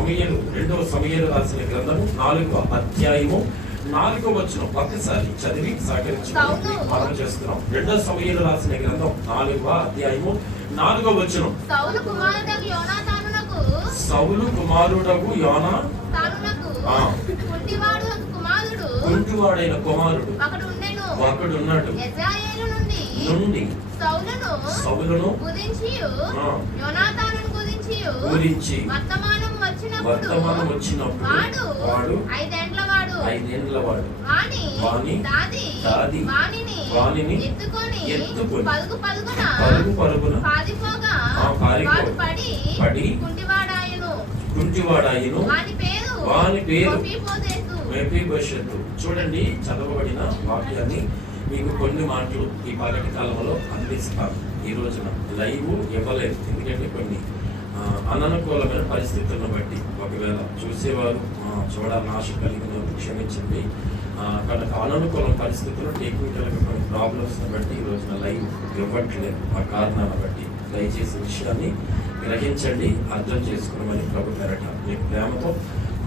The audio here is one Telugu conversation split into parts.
రెండవ సమూయేలు రాసిన గ్రంథము 4వ అధ్యాయము 4వ వచనం ఒక్కసారి చదివి సహకరించుకోవాలి మనం చేస్తున్నాం. 2వ సమూయేలు రాసిన గ్రంథం 4వ అధ్యాయము 4వ వచనం. సౌలు కుమారుడగు యోనాతానునకు కుంటివాడైన కుమారుడు ఒకడున్నాడు. నుండి సౌలును గురించి వర్తమానం వచ్చినప్పుడు వాడు 5 ఏళ్ల వాడు వానిని ఎత్తుకొని పరుగు పరుగున పడి కుంటివాడాయను. వాని పేరు మెఫీబోషెతు. చూడండి, చదవబడిన వాక్యాన్ని మీకు కొన్ని మాటలు ఈ పగటి కాలంలో అందిస్తాను. ఈ రోజున లైవ్ ఇవ్వలేదు, ఎందుకంటే కొన్ని అననుకూలమైన పరిస్థితులను బట్టి ఒకవేళ చూసేవారు చూడాలని ఆశ కలిగిన క్షమించండి. కనుక అననుకూల పరిస్థితుల్లో టెక్నికల్గా కొన్ని ప్రాబ్లమ్స్ని బట్టి ఈ రోజున లైవ్ ఇవ్వట్లేదు. ఆ కారణాలను బట్టి దయచేసి విషయాన్ని గ్రహించండి, అర్థం చేసుకోవమని ప్రభు పేరట మీకు ప్రేమతో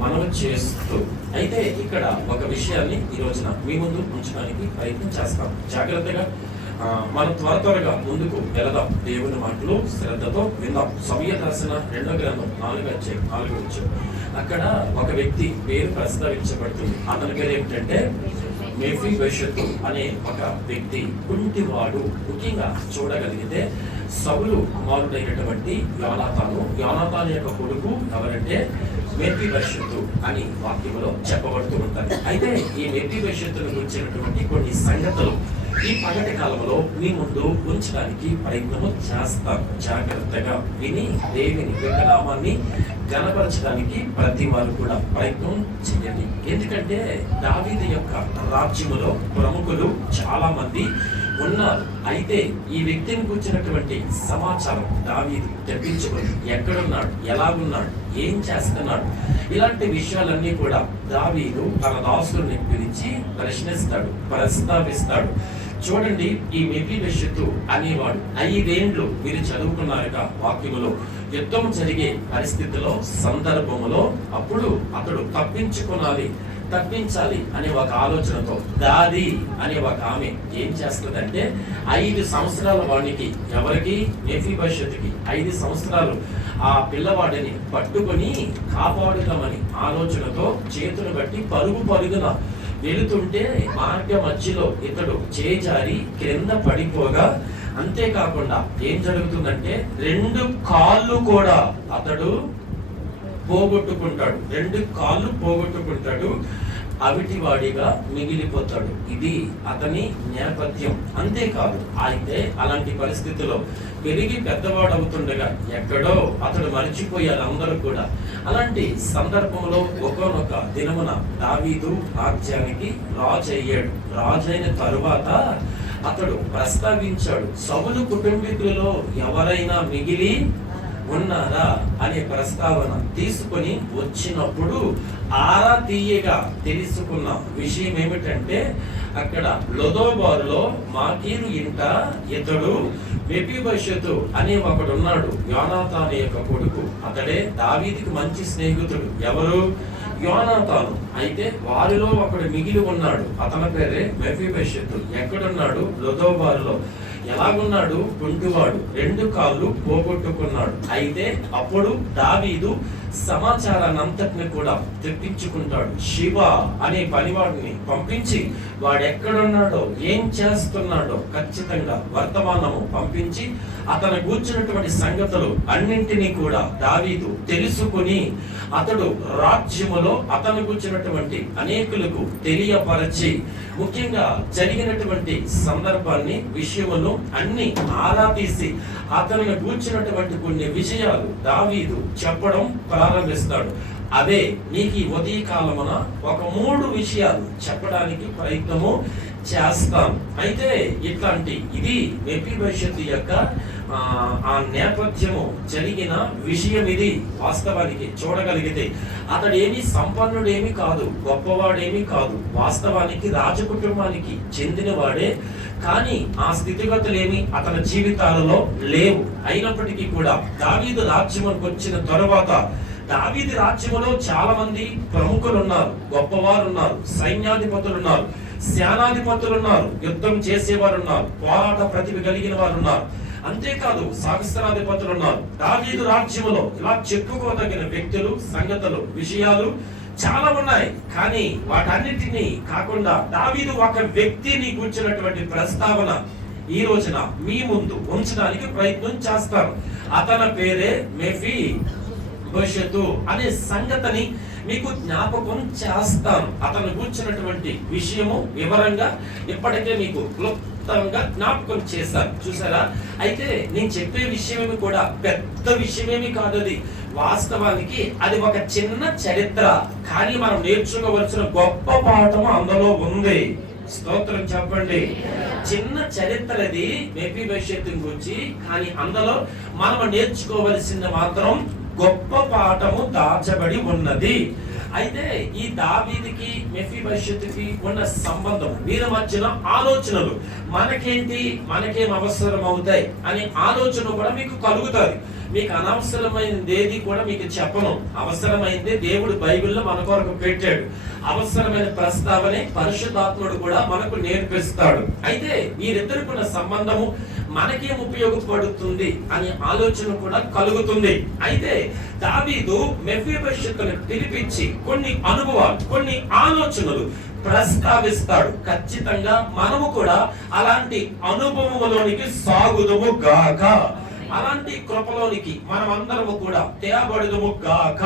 మనం చేస్తూ అయితే ఇక్కడ ఒక విషయాన్ని ఈ రోజున మీ ముందు ఉంచడానికి ప్రయత్నం చేస్తాం. జాగ్రత్తగా మనం త్వరగా ముందుకు వెళదాం. దేవుని మాటలు శ్రద్ధతో విందాం. సమూయేలు రాసిన 2వ గ్రంథం 4వ అధ్యాయం. అక్కడ ఒక వ్యక్తి పేరు ప్రస్తావించబడుతుంది. అతని పేరు ఏమిటంటే మెఫీబోషెతు అనే ఒక వ్యక్తి, కుంటివాడు. ముఖ్యంగా చూడగలిగితే సౌలు కుమారుడైనటువంటి యోనాతాను యొక్క కొడుకు ఎవరంటే మెఫీబోషెతు అని వాక్యంలో చెప్పబడుతూ ఉంటారు. అయితే ఈ మెఫీబోషెతును గురించినటువంటి కొన్ని సంగతులు ఈ పగటి కాలంలో మీ ముందు ఉంచడానికి ప్రయత్నము చేస్తాను. జాగ్రత్తగా విని దేవుని యొక్క నామాన్ని గణపరచడానికి ప్రతి వారు కూడా ప్రయత్నం చేయండి. ఎందుకంటే దావీదు యొక్క రాజ్యములో ప్రముఖులు చాలా మంది ఉన్నారు. అయితే ఈ వ్యక్తిని కూర్చున్నటువంటి సమాచారం దావీదు తెప్పించుకొని ఎక్కడున్నాడు, ఎలాగున్నాడు, ఏం చేస్తున్నాడు, ఇలాంటి విషయాలన్నీ కూడా దావీదు తన దాసుని పిలిచి ప్రస్తావిస్తాడు. చూడండి, ఈ మెఫీబోషెతు అనేవాడు 5 ఏండ్లు మీరు చదువుకున్నారుగా వాక్యములో యుద్ధం జరిగే పరిస్థితిలో సందర్భములో అప్పుడు అతడు తప్పించాలి అనే ఒక ఆలోచనతో దాది అనే ఒక ఆమె ఏం చేస్తుందంటే 5 సంవత్సరాల వాడికి ఎవరికి మెఫీబోషెతుకి 5 సంవత్సరాలు ఆ పిల్లవాడిని పట్టుకొని కాపాడుతామని ఆలోచనతో చేతులు బట్టి పరుగున వెళుతుంటే మార్గ మధ్యలో ఇతడు చేజారి క్రింద పడిపోగా, అంతేకాకుండా ఏం జరుగుతుందంటే 2 కాళ్ళు కూడా అతడు పోగొట్టుకుంటాడు. 2 కాళ్ళు పోగొట్టుకుంటాడు, అవిటివాడిగా మిగిలిపోతాడు. ఇది అతని నేపథ్యం. అంతేకాదు, అయితే అలాంటి పరిస్థితిలో పెరిగి పెద్దవాడవుతుండగా ఎక్కడో అతడు మరిచిపోయారు అందరూ కూడా. అలాంటి సందర్భంలో ఒకనొక దినమున దావీదు రాజ్యానికి రాజైన తరువాత అతడు ప్రస్తావించాడు, సౌలు కుటుంబీకులలో ఎవరైనా మిగిలి ఉన్నారా అనే ప్రస్తావన తీసుకొని వచ్చినప్పుడు ఆరా తీయగా తెలుసుకున్న విషయం ఏమిటంటే, అక్కడ లొదోబారులో మాకీరు ఇంట ఇతడు మెఫీబోషెతు అనే ఒకడున్నాడు, యోనాతాను యొక్క కొడుకు. అతడే దావీదుకి మంచి స్నేహితుడు. ఎవరు? యోనాతాను. అయితే వారిలో ఒకడు మిగిలి ఉన్నాడు, అతని పేరే మెఫీబోషెతు. ఎక్కడున్నాడు? లొదోబారులో. ఎలాగున్నాడు? కుంటివాడు, 2 కాళ్ళు పోగొట్టుకున్నాడు. అయితే అప్పుడు దావీదు సమాచారాన్ని అంతటిని కూడా తెప్పించుకుంటాడు. శివ అనే పనివాడిని పంపించి వాడెక్కడున్నాడో ఏం చేస్తున్నాడో ఖచ్చితంగా వర్తమానము పంపించి అతను కూర్చున్నటువంటి సంగతులు అన్నింటినీ కూడా దావీదు తెలుసుకుని అతడు రాజ్యములో అతను కూర్చున్నటువంటి అనేకులకు తెలియపరచి ముఖ్యంగా జరిగినటువంటి సందర్భాన్ని విషయమును అన్ని ఆరా తీసి అతను కూర్చున్నటువంటి కొన్ని విషయాలు దావీదు చెప్పడం ప్రారంభిస్తాడు. అదే నీకు ఈ ఉదయ కాలమున ఒక 3 విషయాలు చెప్పడానికి ప్రయత్నము చేస్తాం. అయితే ఇట్లాంటి ఇది మెఫీబోషెతు యొక్క ఆ నేపథ్యము జరిగిన విషయం. ఇది వాస్తవానికి చూడగలిగితే అతడు ఏమి సంపన్నుడేమి కాదు, గొప్పవాడేమి కాదు, వాస్తవానికి రాజకుటుంబానికి చెందినవాడే. కానీ ఆ స్థితిగతులేమి అతని జీవితాలలో లేవు. అయినప్పటికీ కూడా దావీదు రాజ్యానికి వచ్చిన తరువాత దావీదు రాజ్యములో చాలా మంది ప్రముఖులు ఉన్నారు, గొప్పవారు ఉన్నారు, సైన్యాధిపతులు ఉన్నారు, సేనాధిపతులు ఉన్నారు, యుద్ధం చేసేవారు ఉన్నారు, పోరాట ప్రతిభ కలిగిన వారు ఉన్నారు, అంతేకాదు సహస్రాధిపతులు ఉన్నారు. దావీదు రాజ్యములో ఇలా చెప్పుకోదగిన వ్యక్తులు, సంగతులు, విషయాలు చాలా ఉన్నాయి. కానీ వాటన్నిటినీ కాకుండా దావీదు ఒక వ్యక్తిని గురించినటువంటి ప్రస్తావన ఈ రోజున మీ ముందు ఉంచడానికి ప్రయత్నం చేస్తాను. అతని పేరే మెఫీబోషెతు అనే సంగతిని మీకు జ్ఞాపకం చేస్తాను. అతను కూర్చున్నటువంటి విషయము వివరంగా ఇప్పటికే మీకు క్లుప్తంగా జ్ఞాపకం చేశాను, చూసారా? అయితే నేను చెప్పే విషయమేమి కూడా పెద్ద విషయమేమి కాదు. అది వాస్తవానికి అది ఒక చిన్న చరిత్ర, కానీ మనం నేర్చుకోవలసిన గొప్ప పాఠం అందులో ఉంది. స్తోత్రం చెప్పండి. చిన్న చరిత్ర అది మెఫీబోషెతు గురించి, కానీ అందులో మనం నేర్చుకోవలసింది మాత్రం గొప్ప పాఠము దాచబడి ఉన్నది. అయితే ఈ దావీదుకి మెఫీబోషెతుకి ఉన్న సంబంధం, వీరి మధ్యన ఆలోచనలు మనకేంటి, మనకేం అవసరం అవుతాయి అనే ఆలోచన కూడా మీకు కలుగుతుంది. మీకు అనవసరమైనది ఏది కూడా మీకు చెప్పను. అవసరమైంది దేవుడు బైబిల్లో మన కొరకు పెట్టాడు. అవసరమైన ప్రస్తావనే పరిశుద్ధాత్ముడు కూడా మనకు నేర్పిస్తాడు. అయితే వీరిద్దరికి ఉన్న సంబంధము మనకేం ఉపయోగపడుతుంది అనే ఆలోచన కూడా కలుగుతుంది. అయితే దావీదు మెఫీబోషెతును పిలిపించి కొన్ని అనుభవాలు, కొన్ని ఆలోచనలు ప్రస్తావిస్తాడు. ఖచ్చితంగా మనము కూడా అలాంటి అనుభవములోనికి సాగుదుము గాక, అలాంటి కృపలోనికి మనమందరము కూడా తేబడుదుము గాక.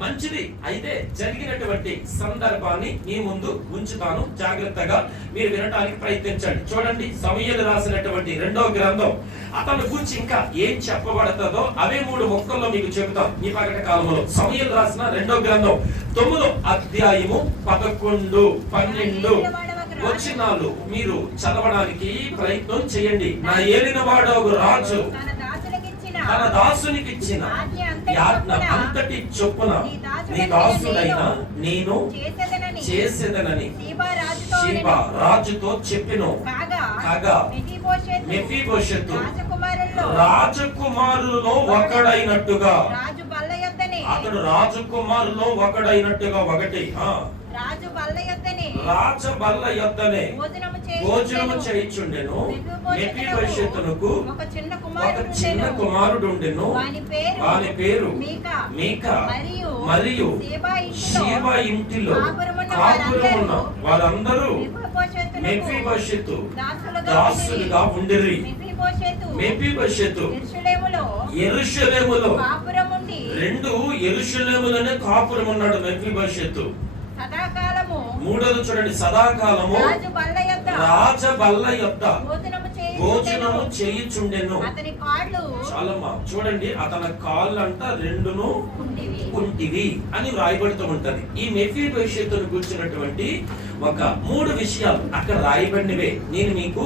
మంచిది. అయితే జరిగినటువంటి సందర్భాన్ని మీ ముందు ఉంచుతాను, జాగ్రత్తగా మీరు వినడానికి ప్రయత్నించండి. చూడండి, సమూయేలు రాసినటువంటి 2వ గ్రంథం, అతను గురించి ఇంకా ఏం చెప్పబడుతుందో అవే 3 ముక్కల్లో మీకు చెబుతాం ఈ పగటి కాలంలో. సమూయేలు రాసిన 2వ గ్రంథం 9వ అధ్యాయము 11, 12 వచనాలు మీరు చదవడానికి ప్రయత్నం చేయండి. నా ఏలినవాడు ఒక రాజు తన దాసునికి ఇచ్చిన యాజ్ఞ అంతటి చొప్పున నీ దాసుడైన నేను చేసేదనని సీబా రాజుతో చెప్పెను. కాగా మెఫీబోషెతు రాజకుమారులలో ఒకడైనట్టుగా, అతడు రాజకుమారులో ఒకడైనట్టుగా, ఒకటి రాజ బల్ల యొద్దనే భోజనము చేయుచుండెను. మెఫీబోషెతునకు ఒక చిన్న కుమారుడుండెను, వాని పేరు మీకా. మరియు షీబా ఇంటిలో కాపురమున్న వారందరూ మెఫీబోషెతు దాసులుగా ఉండిరి. మెఫీబోషెతు యెరూషలేములో 2 యెరూషలేములోనే కాపురం ఉన్నాడు మెఫీబోషెతు. మూడోది చూడండి, సదాకాలము రాజ బల్ల యొద్ద భోజనము చేయుచుండెను. చాలమ్మా, చూడండి, అతని కాళ్ళు అంట 2 కుంటివి అని రాయబడుతూ ఉంటది. ఈ మెఫీబోషెతును కూర్చున్నటువంటి ఒక 3 విషయాలు అక్కడ రాయబడినవే నేను మీకు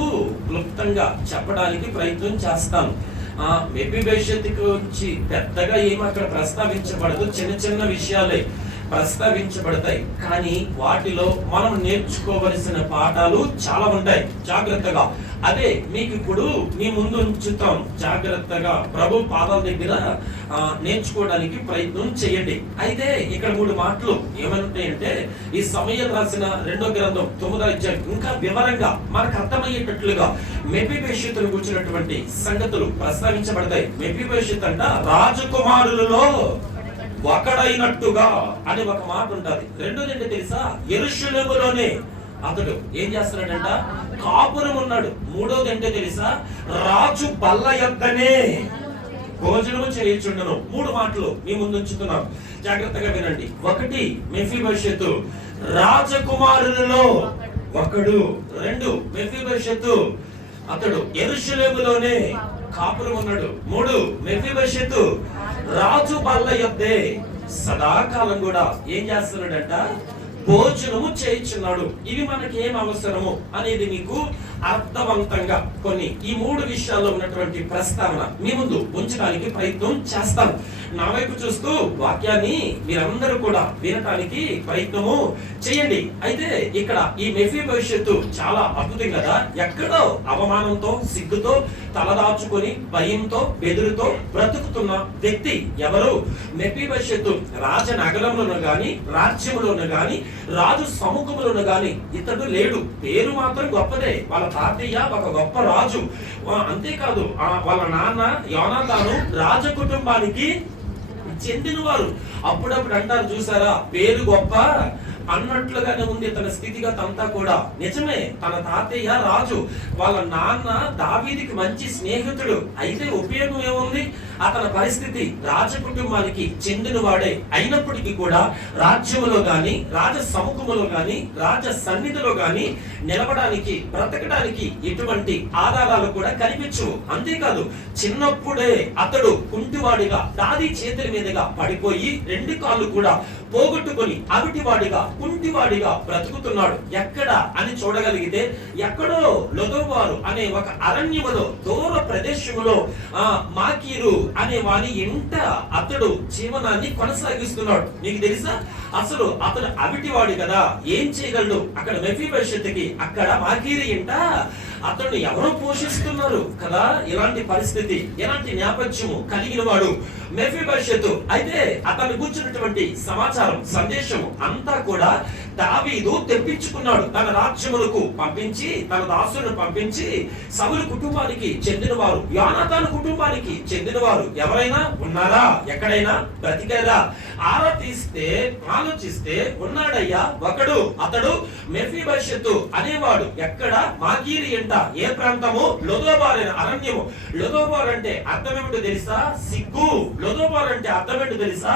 క్లుప్తంగా చెప్పడానికి ప్రయత్నం చేస్తాను. మెఫీబోషెతు గురించి పెద్దగా ఏమి అక్కడ ప్రస్తావించబడదు, చిన్న చిన్న విషయాలే ప్రస్తావించబడతాయి. కానీ వాటిలో మనం నేర్చుకోవలసిన పాఠాలు చాలా ఉంటాయి. జాగ్రత్తగా అదే మీకు ఇప్పుడు మీ ముందు ఉంచుతాం. జాగ్రత్తగా ప్రభు పాదాల దగ్గర నేర్చుకోవడానికి ప్రయత్నం చేయండి. అయితే ఇక్కడ 3 మాటలు ఏమంటాయంటే, ఈ సమూయేలు రాసిన 2వ గ్రంథం 9వ అధ్యాయం ఇంకా వివరంగా మనకు అర్థమయ్యేటట్లుగా మెఫీబోషెతును కూర్చున్నటువంటి సంగతులు ప్రస్తావించబడతాయి. మెఫీబోషెతు అంట రాజకుమారులలో ఒకడైనట్టుగా అని ఒక మాట ఉంటది. రెండోది ఏంటో తెలుసా? యెరూషలేములోనే అతడు ఏం చేస్తున్నాడంట? కాపురం ఉన్నాడు. మూడోది ఏంటో తెలుసా? రాజు బల్ల యొద్దనే భోజనము చేయుచుండును. 3 మాటలు మీ ముందు ఉంచుతున్నాం, జాగ్రత్తగా వినండి. 1 మెఫీబోషెతు రాజకుమారులలో ఒకడు. 2 మెఫీబోషెతు అతడు యెరూషలేములోనే కాపురం ఉన్నాడు. 3 మెఫీబోషెతు రాజు బల్ల యొద్దే సదాకాలం కూడా ఏం చేస్తున్నాడంట? భోజనము చేయుచున్నాడు. ఇవి మనకి ఏం అవసరము అనేది మీకు అర్థవంతంగా కొన్ని ఈ 3 విషయాల్లో ఉన్నటువంటి ప్రస్తావన మీ ముందు ఉంచడానికి ప్రయత్నం చేస్తాను. నా వైపు చూస్తూ వాక్యాన్ని మీరందరూ కూడా వినటానికి ప్రయత్నము చేయండి. అయితే ఇక్కడ ఈ మెఫీబోషెతు చాలా అద్భుతం కదా. ఎక్కడో అవమానంతో, సిగ్గుతో, తలదాచుకొని, భయంతో, బెదురుతో బ్రతుకుతున్న వ్యక్తి ఎవరు? మెఫీబోషెతు రాజనగరంలోను గాని, రాజ్యములోను గాని, రాజు సముఖములోను గాని ఇతడు లేడు. పేరు మాత్రం గొప్పదే. వాళ్ళ తాతయ్య ఒక గొప్ప రాజు. అంతేకాదు వాళ్ళ నాన్న యోనాతాను రాజ కుటుంబానికి చెందినవారు. అప్పుడప్పుడు అంటారు చూసారా, పేరు గొప్ప అన్నట్లుగానే ఉంది తన స్థితిగత అంతా కూడా. నిజమే, తన తాతయ్య రాజు, వాళ్ళ నాన్న దావీదుకి మంచి స్నేహితుడు. అయితే ఉపయోగం ఏముంది? అతని పరిస్థితి రాజ కుటుంబానికి చెందిన వాడే అయినప్పటికీ కూడా రాజ్యములో గాని, రాజ సముఖములో గాని, రాజ సన్నిధిలో గాని నిలవడానికి, బ్రతకడానికి ఎటువంటి ఆధారాలు కూడా కనిపించవు. అంతేకాదు, చిన్నప్పుడే అతడు కుంటివాడిగా దాది చేతుల మీదుగా పడిపోయి 2 కాళ్ళు కూడా పోగొట్టుకొని అవిటివాడిగా, కుంటివాడిగా బ్రతుకుతున్నాడు. ఎక్కడ అని చూడగలిగితే ఎక్కడో లొదోబారు అనే ఒక అరణ్యములో, దూర ప్రదేశములో మాకీరు అనే వాని ఇంట అతడు జీవనాన్ని కొనసాగిస్తున్నాడు. నీకు తెలుసా, అసలు అతడు అవిటివాడు కదా, ఏం చేయగలడు? అక్కడ మెఫీబోషెతుకి అక్కడ మాకీరు ఇంట అతడు ఎవరో పోషిస్తున్నారు కదా. ఇలాంటి పరిస్థితి, ఇలాంటి నేపథ్యము కలిగిన వాడు మెఫీబోషెతు. అయితే అతను కూర్చున్నటువంటి సమాచారం, సందేశము అంతా కూడా దావీదు తెప్పించుకున్నాడు. తన రాజ్యములకు పంపించి, తన దాసులను పంపించి, సౌలు కుటుంబానికి చెందినవారు, యోనాతాను కుటుంబానికి చెందినవారు ఎవరైనా ఉన్నారా? ఎక్కడైనా బ్రతికారా? ఆరా తీస్తే, ఆలోచిస్తే ఉన్నాడయ్యా ఒకడు. అతడు మెఫీబోషెతు అనేవాడు. ఎక్కడ? మాకీరి ఎంట. ఏ ప్రాంతము? లొదోబారు అరణ్యము. లొదోబారు అంటే అర్థం ఏమిటో తెలుసా? సిగ్గు. లొదోబారు అంటే అర్థం ఏంటో తెలుసా?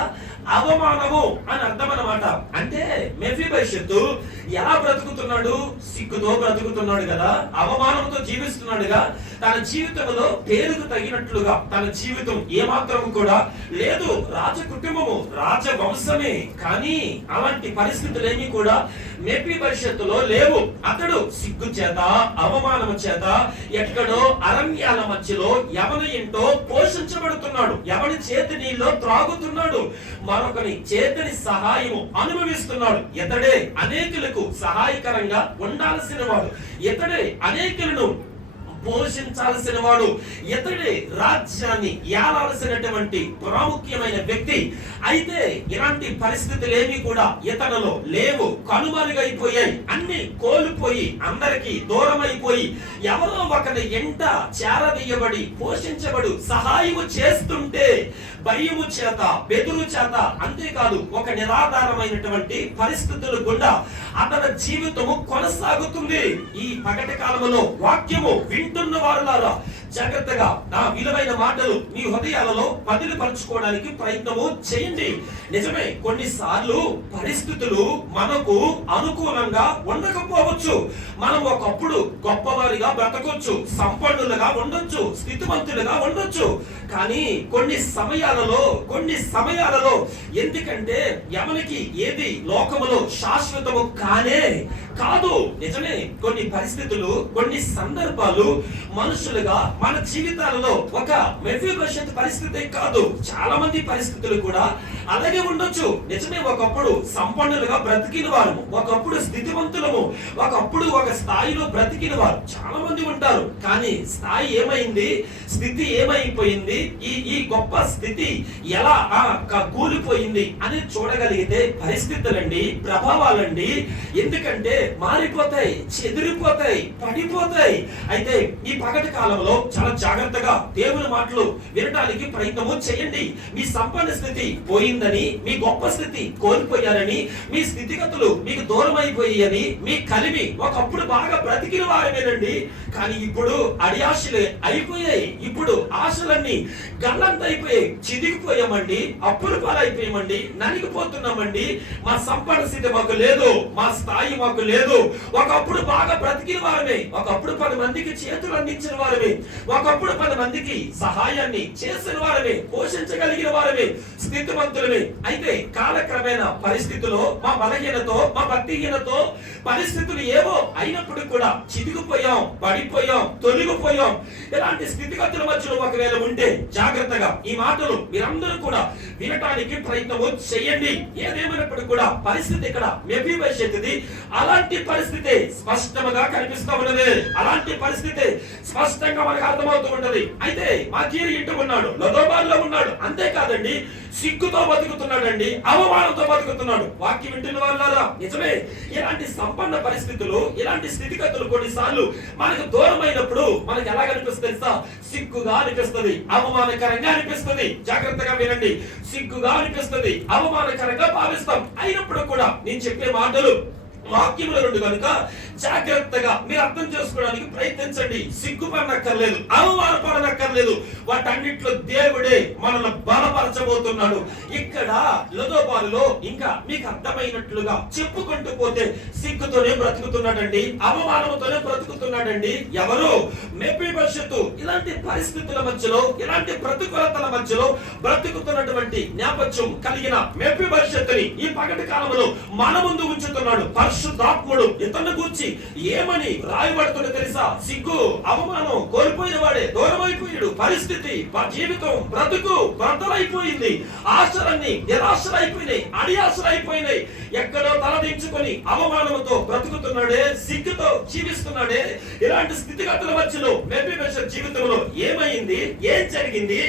అవమానము అని అర్థం అన్నమాట. అంటే మెఫీబోషెతు ఎలా బ్రతుకుతున్నాడు? సిగ్గుతో బ్రతుకుతున్నాడు కదా, అవమానంతో జీవిస్తున్నాడుగా. తన జీవితంలో పేరుకు తగినట్లుగా తన జీవితం ఏమాత్రం కూడా లేదు. రాజ కుటుంబము, రాజ వంశమే, కానీ అలాంటి పరిస్థితులేమీ కూడా మెఫీబోషెతులో లేవు. అతడు సిగ్గు చేత, అవమానము చేత ఎక్కడో అరణ్యాల మధ్యలో ఎవరి ఇంటో పోషించబడుతున్నాడు. ఎవరి చేతి నీళ్ళలో త్రాగుతున్నాడు. మరొకరి చేతిని సహాయము అనుభవిస్తున్నాడు. ఇతడే అనేకులకు సహాయకరంగా ఉండాల్సిన వాడు. ఇతడే అనేకులను పోషించాల్సిన వాడు. ఇతడే రాజ్యాన్ని ఏలాల్సినటువంటి ప్రాముఖ్యమైన వ్యక్తి. అయితే ఇలాంటి పరిస్థితులు ఏమీ కూడా ఇతనిలో లేవు. కనుమరుగైపోయాయి. అన్ని కోల్పోయి, అందరికి దూరమైపోయి, ఎవరో ఒకరి ఎంట చేరదీయబడి, పోషించబడు, సహాయము చేస్తుంటే భయము చేత, బెదురు చేత, అంతేకాదు ఒక నిరాధారమైనటువంటి పరిస్థితులు గుండా అతని జీవితము కొనసాగుతుంది. ఈ పగటి కాలంలో వాక్యము వింటున్న వారులారా, జాగ్రత్తగా నా విలువైన మాటలు మీ హృదయాలలో పదిలపరచుకోవడానికి ప్రయత్నము చేయండి. నిజమే, కొన్నిసార్లు పరిస్థితులు మనకు అనుకూలంగా ఉండకపోవచ్చు. మనం ఒకప్పుడు గొప్పవారిగా బ్రతకొచ్చు, సంపన్నులుగా ఉండొచ్చు, స్థితివంతులుగా ఉండొచ్చు. కానీ కొన్ని సమయాలలో ఎందుకంటే ఎవరికి ఏది లోకములో శాశ్వతము కానే కాదు. నిజమే, కొన్ని పరిస్థితులు, కొన్ని సందర్భాలు మనుషులుగా మన జీవితాలలో ఒక మెఫీబోషెతు పరిస్థితి కాదు, చాలా మంది పరిస్థితులు కూడా అలాగే ఉండొచ్చు. నిజమే, ఒకప్పుడు సంపన్నులుగా బ్రతికిన వారు, ఒకప్పుడు స్థితివంతులము, ఒకప్పుడు ఒక స్థాయిలో బ్రతికిన వారు చాలా మంది ఉంటారు. కానీ స్థాయి ఏమైంది? స్థితి ఏమైపోయింది? ఈ గొప్ప స్థితి ఎలా కూలిపోయింది అని చూడగలిగితే పరిస్థితులండి, ప్రభావాలండి, ఎందుకంటే మారిపోతాయి, చెదిరిపోతాయి, పడిపోతాయి. అయితే ఈ పగటి కాలంలో చాలా జాగ్రత్తగా దేవుని మాటలు వినడానికి ప్రయత్నము చేయండి. మీ సంపన్న స్థితి పోయిందని, మీ గొప్ప స్థితి కోల్పోయారని, మీ స్థితిగతులు మీకు దూరం అయిపోయాయని, మీ కలిమి ఒకప్పుడు బాగా బ్రతికిన వారమేనండి, కానీ ఇప్పుడు అడియాశలే అయిపోయాయి. ఇప్పుడు ఆశలన్నీ గల్లంతైపోయాయి, చిదిగిపోయామండి, అప్పులు పాలైపోయామండి, నలిగిపోతున్నామండి. మా సంపన్న స్థితి మాకు లేదు, మా స్థాయి మాకు లేదు. ఒకప్పుడు బాగా బ్రతికిన వారమే, ఒకప్పుడు 10 మందికి చేతులు అందించిన వారమే, ఒకప్పుడు 10 మందికి సహాయాన్ని చేసిన వారమే, పోషించగలిగిన వారమే, స్థితివంతులమే. అయితే కాలక్రమేణా పరిస్థితుల్లో మా బలహీనతో, మా భక్తిహీనతో పరిస్థితులు ఏవో అయినప్పుడు కూడా చితికిపోయాం, పడిపోయాం, తొలగిపోయాం. ఇలాంటి స్థితిగతుల మధ్యలో ఒకవేళ ఉంటే జాగ్రత్తగా ఈ మాటలు మీరందరూ కూడా వినటానికి ప్రయత్నము చేయండి. ఏదేమైనప్పుడు కూడా పరిస్థితి ఇక్కడ మెఫీబోషెతుది అలాంటి పరిస్థితి స్పష్టంగా కనిపిస్తూ ఉన్నది. అలాంటి పరిస్థితి స్పష్టంగా మనకు అర్థమవుతూ ఉంటది. అయితే మాకీరు ఇంటూ ఉన్నాడు, లొదోబారులో ఉన్నాడు. అంతేకాదండి, సిగ్గుతో బతుకుతున్నాడండి, అవమానంతో బతుకుతున్నాడు. వాక్యం వింటున్న వాళ్ళారా, నిజమే. ఇలాంటి సంపన్న పరిస్థితులు, ఇలాంటి స్థితిగతులు కొన్నిసార్లు మనకు దూరమైనప్పుడు మనకు ఎలా అనిపిస్తుంది తెలుసా? సిగ్గుగా అనిపిస్తుంది, అవమానకరంగా అనిపిస్తుంది. జాగ్రత్తగా వినండి. సిగ్గుగా అనిపిస్తుంది, అవమానకరంగా భావిస్తాం. అయినప్పుడు కూడా నేను చెప్పే మాటలు వాక్యముల నుండి కనుక జాగ్రత్తగా మీరు అర్థం చేసుకోవడానికి ప్రయత్నించండి. సిగ్గుపడనక్కర్లేదు, అవమానపడనక్కర్లేదు. వాటన్నిట్లో దేవుడే మనల్ని బలపరచబోతున్నాడు. ఇక్కడ లొదోబారులో ఇంకా మీకు అర్థమైనట్లుగా చెప్పుకుంటూ పోతే సిగ్గుతోనే బ్రతుకుతున్నాడండి, అవమానంతోనే బ్రతుకుతున్నాడండి. ఎవరు? మెఫీబోషెతు. ఇలాంటి పరిస్థితుల మధ్యలో, ఇలాంటి ప్రతికూలతల మధ్యలో బ్రతుకుతున్నటువంటి జ్ఞాపకం కలిగిన మెఫీబోషెతుని ఈ పగటి కాలంలో మన ముందు ఉంచుతున్నాడు పరిశుద్ధాత్ముడు. ఇతన్ని గురించి ఏమని రాయబడుతుందో తెలుసా? సిగ్గు, అవమానం కోల్పోయిన వాడే, దూరం అయిపోయాడు. పరిస్థితి, జీవితం, బ్రతుకు బ్రతలైపోయింది. ఆశలన్నీ నిరాశలైపోయినాయి, అడియాశలైపోయినాయి. ఎక్కడో తలదించుకొని అవమానంతో బ్రతుకుతున్నాడే, సిగ్గుతో జీవిస్తున్నాడే. ఇలాంటి స్థితిగతుల మధ్యలో మెఫీబోషెతు జీవితంలో ఏమైంది, ఏం జరిగింది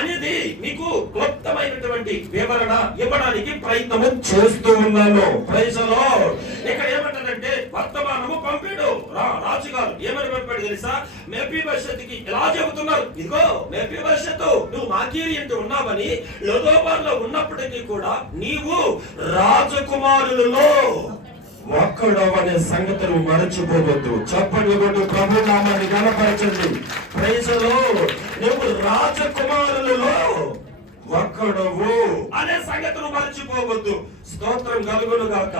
అనేది మీకు క్లుప్తమైనటువంటి వివరణ ఇవ్వడానికి ప్రయత్నం చేస్తూ ఉన్నాను. Praise the lord. ఇక్కడ ఏమంటాడంటే వర్తమానము పంపాడు రాజుగారు. ఏమని పంపాడు తెలుసా? మెఫీబోషెతుకి ఇలా చెబుతున్నారు, ఇదిగో మెఫీబోషెతు, నువ్వు మాకీరు ఇంటూ ఉన్నావని లొదోబారులో ఉన్నప్పటికీ కూడా నీవు రాజకుమారులలో ఒక్కడవనే సంగతులు మరచిపోవద్దు. చప్పట్లు కొట్టు ప్రభు నామాన్ని గణపరచండి. Praise the lord. నువ్వు రాజకుమారులలో ఒక్కడవు అనే సంగతులు మర్చిపోవద్దు. స్తోత్రం కలుగును గాక.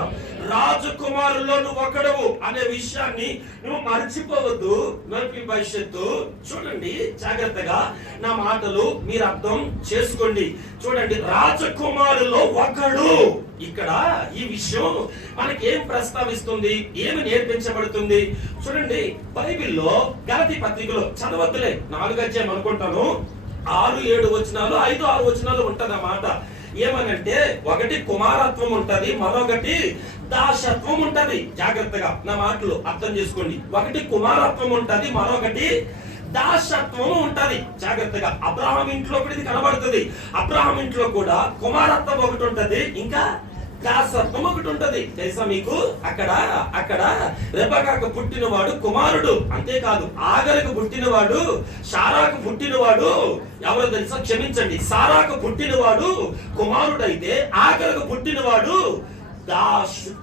రాజకుమారుల్లో నువ్వు ఒక్కడవు అనే విషయాన్ని నువ్వు మర్చిపోవద్దు. మెఫీబోషెతు చూడండి, జాగ్రత్తగా నా మాటలు మీరు అర్థం చేసుకోండి. చూడండి, రాజకుమారుల్లో ఒకడు. ఇక్కడ ఈ విషయం మనకి ఏం ప్రస్తావిస్తుంది, ఏమి నేర్పించబడుతుంది? చూడండి, బైబిల్లో గలతీ పత్రికలో చదవద్దులే, 4వ అధ్యాయం అనుకుంటాను, 6-7 వచనాలు, 5-6 వచనాలు ఉంటది అన్నమాట. ఏమనంటే ఒకటి కుమారత్వం ఉంటది, మరొకటి దాసత్వం ఉంటది. జాగ్రత్తగా నా మాటలు అర్థం చేసుకోండి. ఒకటి కుమారత్వం ఉంటది, మరొకటి దాసత్వం ఉంటది. జాగ్రత్తగా అబ్రహాం ఇంట్లో కూడా ఇది కనబడుతుంది. అబ్రహాం ఇంట్లో కూడా కుమారత్వం ఒకటి ఉంటది, ఇంకా దాసత్వం ఒకటి ఉంటది. తెలుసా మీకు? అక్కడ రెబెకాకు పుట్టినవాడు కుమారుడు. అంతేకాదు, ఆగరుకు పుట్టినవాడు, శారాకు పుట్టినవాడు ఎవరు తెలుసా? క్షమించండి, సారాకు పుట్టినవాడు కుమారుడైతే ఆగరుకు పుట్టినవాడు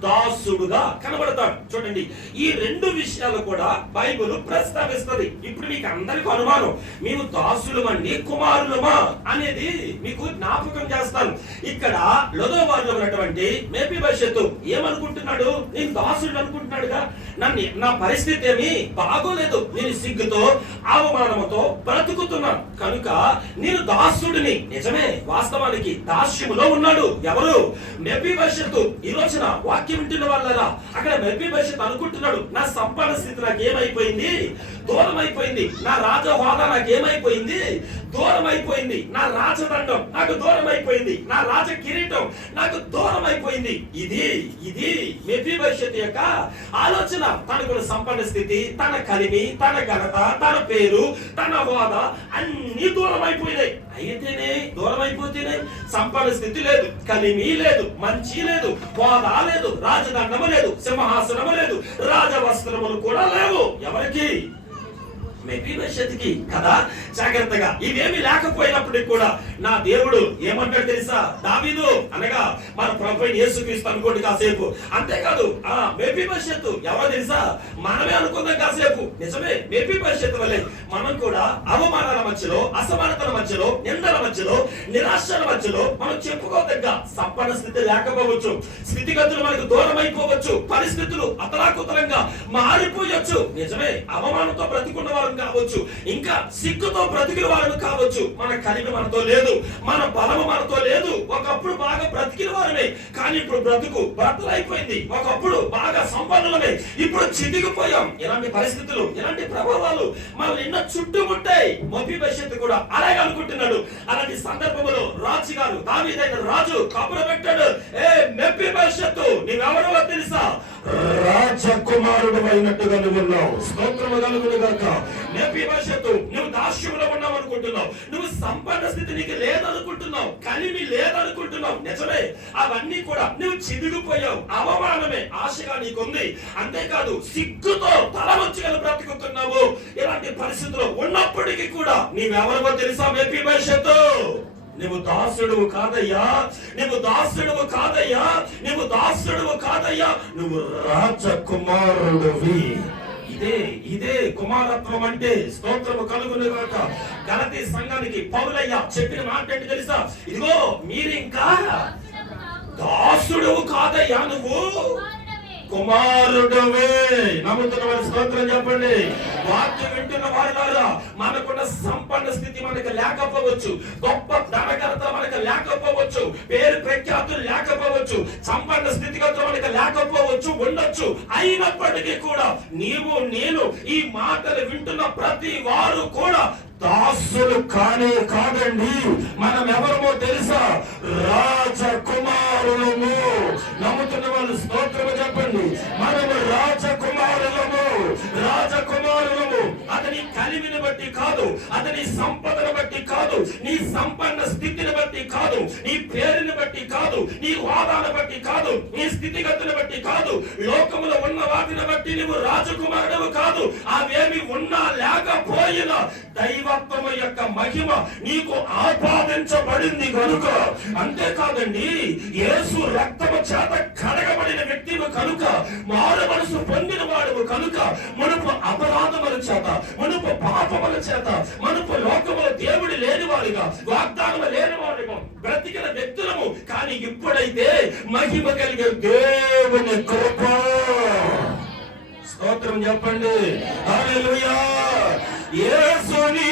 దాసుడుగా కనబడతాడు. చూడండి, ఈ 2 విషయాలు కూడా బైబిల్ ప్రస్తావిస్తుంది. ఇప్పుడు మీకు అందరికీ అనుమానం, మేము దాసులమండి, కుమారులమా అనేది మీకు జ్ఞాపకం చేస్తాను. ఇక్కడ లొదోబారులో ఉన్నటువంటి మెఫీబోషెతు ఏమనుకుంటున్నాడు? నేను దాసుడు అనుకుంటున్నాడుగా. నా పరిస్థితి ఏమి బాగోలేదు, నేను సిగ్గుతో, అవమానంతో బ్రతుకుతున్నాను కనుక నేను దాసుడిని. నిజమే, వాస్తవానికి దాస్యములో ఉన్నాడు. ఎవరు? మెఫీబోషెతు. ఈ రోజున వాక్యం వింటున్న వాళ్ళరా, అక్కడ మెఫీబోషెతు అనుకుంటున్నాడు, నా సంపన్న స్థితి నాకు ఏమైపోయింది, దూరం అయిపోయింది. నా రాజ హోదా నాకు ఏమైపోయింది, దూరం అయిపోయింది. నా రాజదండం నాకు దూరం అయిపోయింది. నా రాజ కిరీటం నాకు దూరం అయిపోయింది. ఇది మెఫీబోషెతు యొక్క ఆలోచన. తనకున్న సంపన్న స్థితి, తన కలిమి, తన ఘనత, తన పేరు, తన హోదా అన్ని దూరం అయిపోయినాయి. అయితేనే దూరం అయిపోతేనే సంపన్న స్థితి లేదు, కలిమి లేదు, మంచి లేదు, హోదా లేదు, రాజదండము లేదు, సింహాసనము లేదు, రాజవస్త్రములు కూడా లేవు. ఎవరికి? మెఫీబోషెతుకి కదా. జాగ్రత్తగా ఇవేమి లేకపోయినప్పటికీ కూడా నా దేవుడు ఏమంటాడు తెలుసా? దావీదు అనగా మన ప్రభువైన యేసుక్రీస్తు అనుకోండి కాసేపు. అంతేకాదు, మెఫీబోషెతు ఎవరో తెలుసా? మనమే అనుకుందాం కాసేపు. నిజమే, మెఫీబోషెతు వలె మనం కూడా అవమానాల మధ్యలో, అసమానతల మధ్యలో, నిందల మధ్యలో, నిరాశల మధ్యలో మనం చెప్పుకోదగ్గ సంపన్న స్థితి లేకపోవచ్చు. స్థితిగతులు మనకు దూరం అయిపోవచ్చు. పరిస్థితులు అతలాకుతలంగా మారిపోయొచ్చు. నిజమే, అవమానంతో బ్రతికున్న వారు కావచ్చు, ఇంకా సిగ్గుతో బ్రతికిన వారు కావచ్చు. మన కలిమి మనతో లేదు, మన బలము మనతో లేదు. ఒకప్పుడు బాగా బ్రతికిన వారమే, కానీ ఇప్పుడు బ్రతుకు బ్రతలైపోయింది. ఒకప్పుడు బాగా సంపన్నులమే, ఇప్పుడు చితికిపోయాం. ఇలాంటి పరిస్థితులు, ఇలాంటి ప్రభావాలు మనల్ని ఎన్నో చుట్టుముట్టాయి. మెఫీబోషెతు కూడా అలాగే అనుకుంటున్నాడు. అలాంటి సందర్భంలో రాజుగారు, దావీదైన రాజు కబురు పెట్టాడు, ఏ మెఫీబోషెతు, నీవెవరో తెలుసా? రాజకుమారుడు అయినట్టుగా నువ్వు ఉన్నావు. స్తోత్రము కలుగును గాక. మెఫీబోషెతు, నువ్వు దాస్యములో ఉన్నావు అనుకుంటున్నావు, నువ్వు సంపన్న స్థితి నీకు లేదనుకుంటున్నావు, కలిమి లేదనుకుంటున్నావు. నిజమే, అవన్నీ కూడా నువ్వు చిదిగిపోయావు. అవమానమే ఆశగా నీకుంది. అంతేకాదు సిగ్గుతో తల వంచుకొని బ్రతుకుతున్నావు. ఇలాంటి పరిస్థితుల్లో ఉన్నప్పటికీ కూడా నీవెవరో తెలుసా? మెఫీబోషెతు, నువ్వు దాసుడువు కాదయ్యా, నువ్వు దాసుడువు కాదయ్యా, నువ్వు దాసుడువు కాదయ్యా, నువ్వు రాజకుమారుడివి. ఇదే కుమారత్వం అంటే. స్తోత్రము కలుగును గాక. గలతీ సంఘానికి పౌలయ్య చెప్పిన మాట ఏంటి తెలుసా? ఇదిగో మీరింకా దాసుడువు కాదయ్యా, నువ్వు కుమారుడవే. నమ్ముతున్న వారి స్తోత్రం చెప్పండి. వాక్యం వింటున్న వారిలారా, మనకున్న సంపన్న స్థితి మనకు లేకపోవచ్చు, గొప్ప ధనకర్త మనకు లేకపోవచ్చు, పేరు ప్రఖ్యాతులు లేకపోవచ్చు, సంపన్న స్థితిగతులు మనకు లేకపోవచ్చు, ఉండొచ్చు. అయినప్పటికీ కూడా నీవు నేను ఈ మాటలు వింటున్న ప్రతి వారు కూడా దాసులు కానే కాదండి. మనం ఎవరమో తెలుసా? రాజకుమారులము. నమ్ముతున్న వాళ్ళు స్తోత్రము చెప్పండి. మనము రాజకుమారులము, రాజకుమారులము. అతని కలిమిని బట్టి కాదు, అతని సంపదను బట్టి కాదు, నీ సంపన్న స్థితిని బట్టి కాదు, నీ పేరుని బట్టి కాదు, నీ హోదాను బట్టి కాదు, నీ స్థితిగతులను బట్టి కాదు, లోకములో ఉన్న వాటిని బట్టి నువ్వు రాజకుమారుడు కాదు. అవేమి ఉన్నా లేకపోయినా దైవత్వము యొక్క మహిమ నీకు ఆపాదించబడింది కనుక. అంతేకాదండి, యేసు రక్తము చేత కడగబడిన వ్యక్తివు కనుక, మారు మనసు పొందిన వాడువు కనుక, మునుపు అపరాధముల చేత, మునుపు పాపముల చేత, మునుపు లోకములో దేవుడు లేని వారిగా, వాగ్దానము లేని వారిగా బ్రతికిన వ్యక్తులము. కానీ ఇప్పుడైతే మహిమ కలిగే దేవుని కృప. స్తోత్రం చెప్పండి. హల్లెలూయా. యేసుని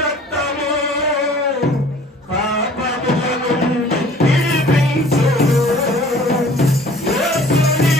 రక్తము పాపముల నుండి విడిపించును. యేసుని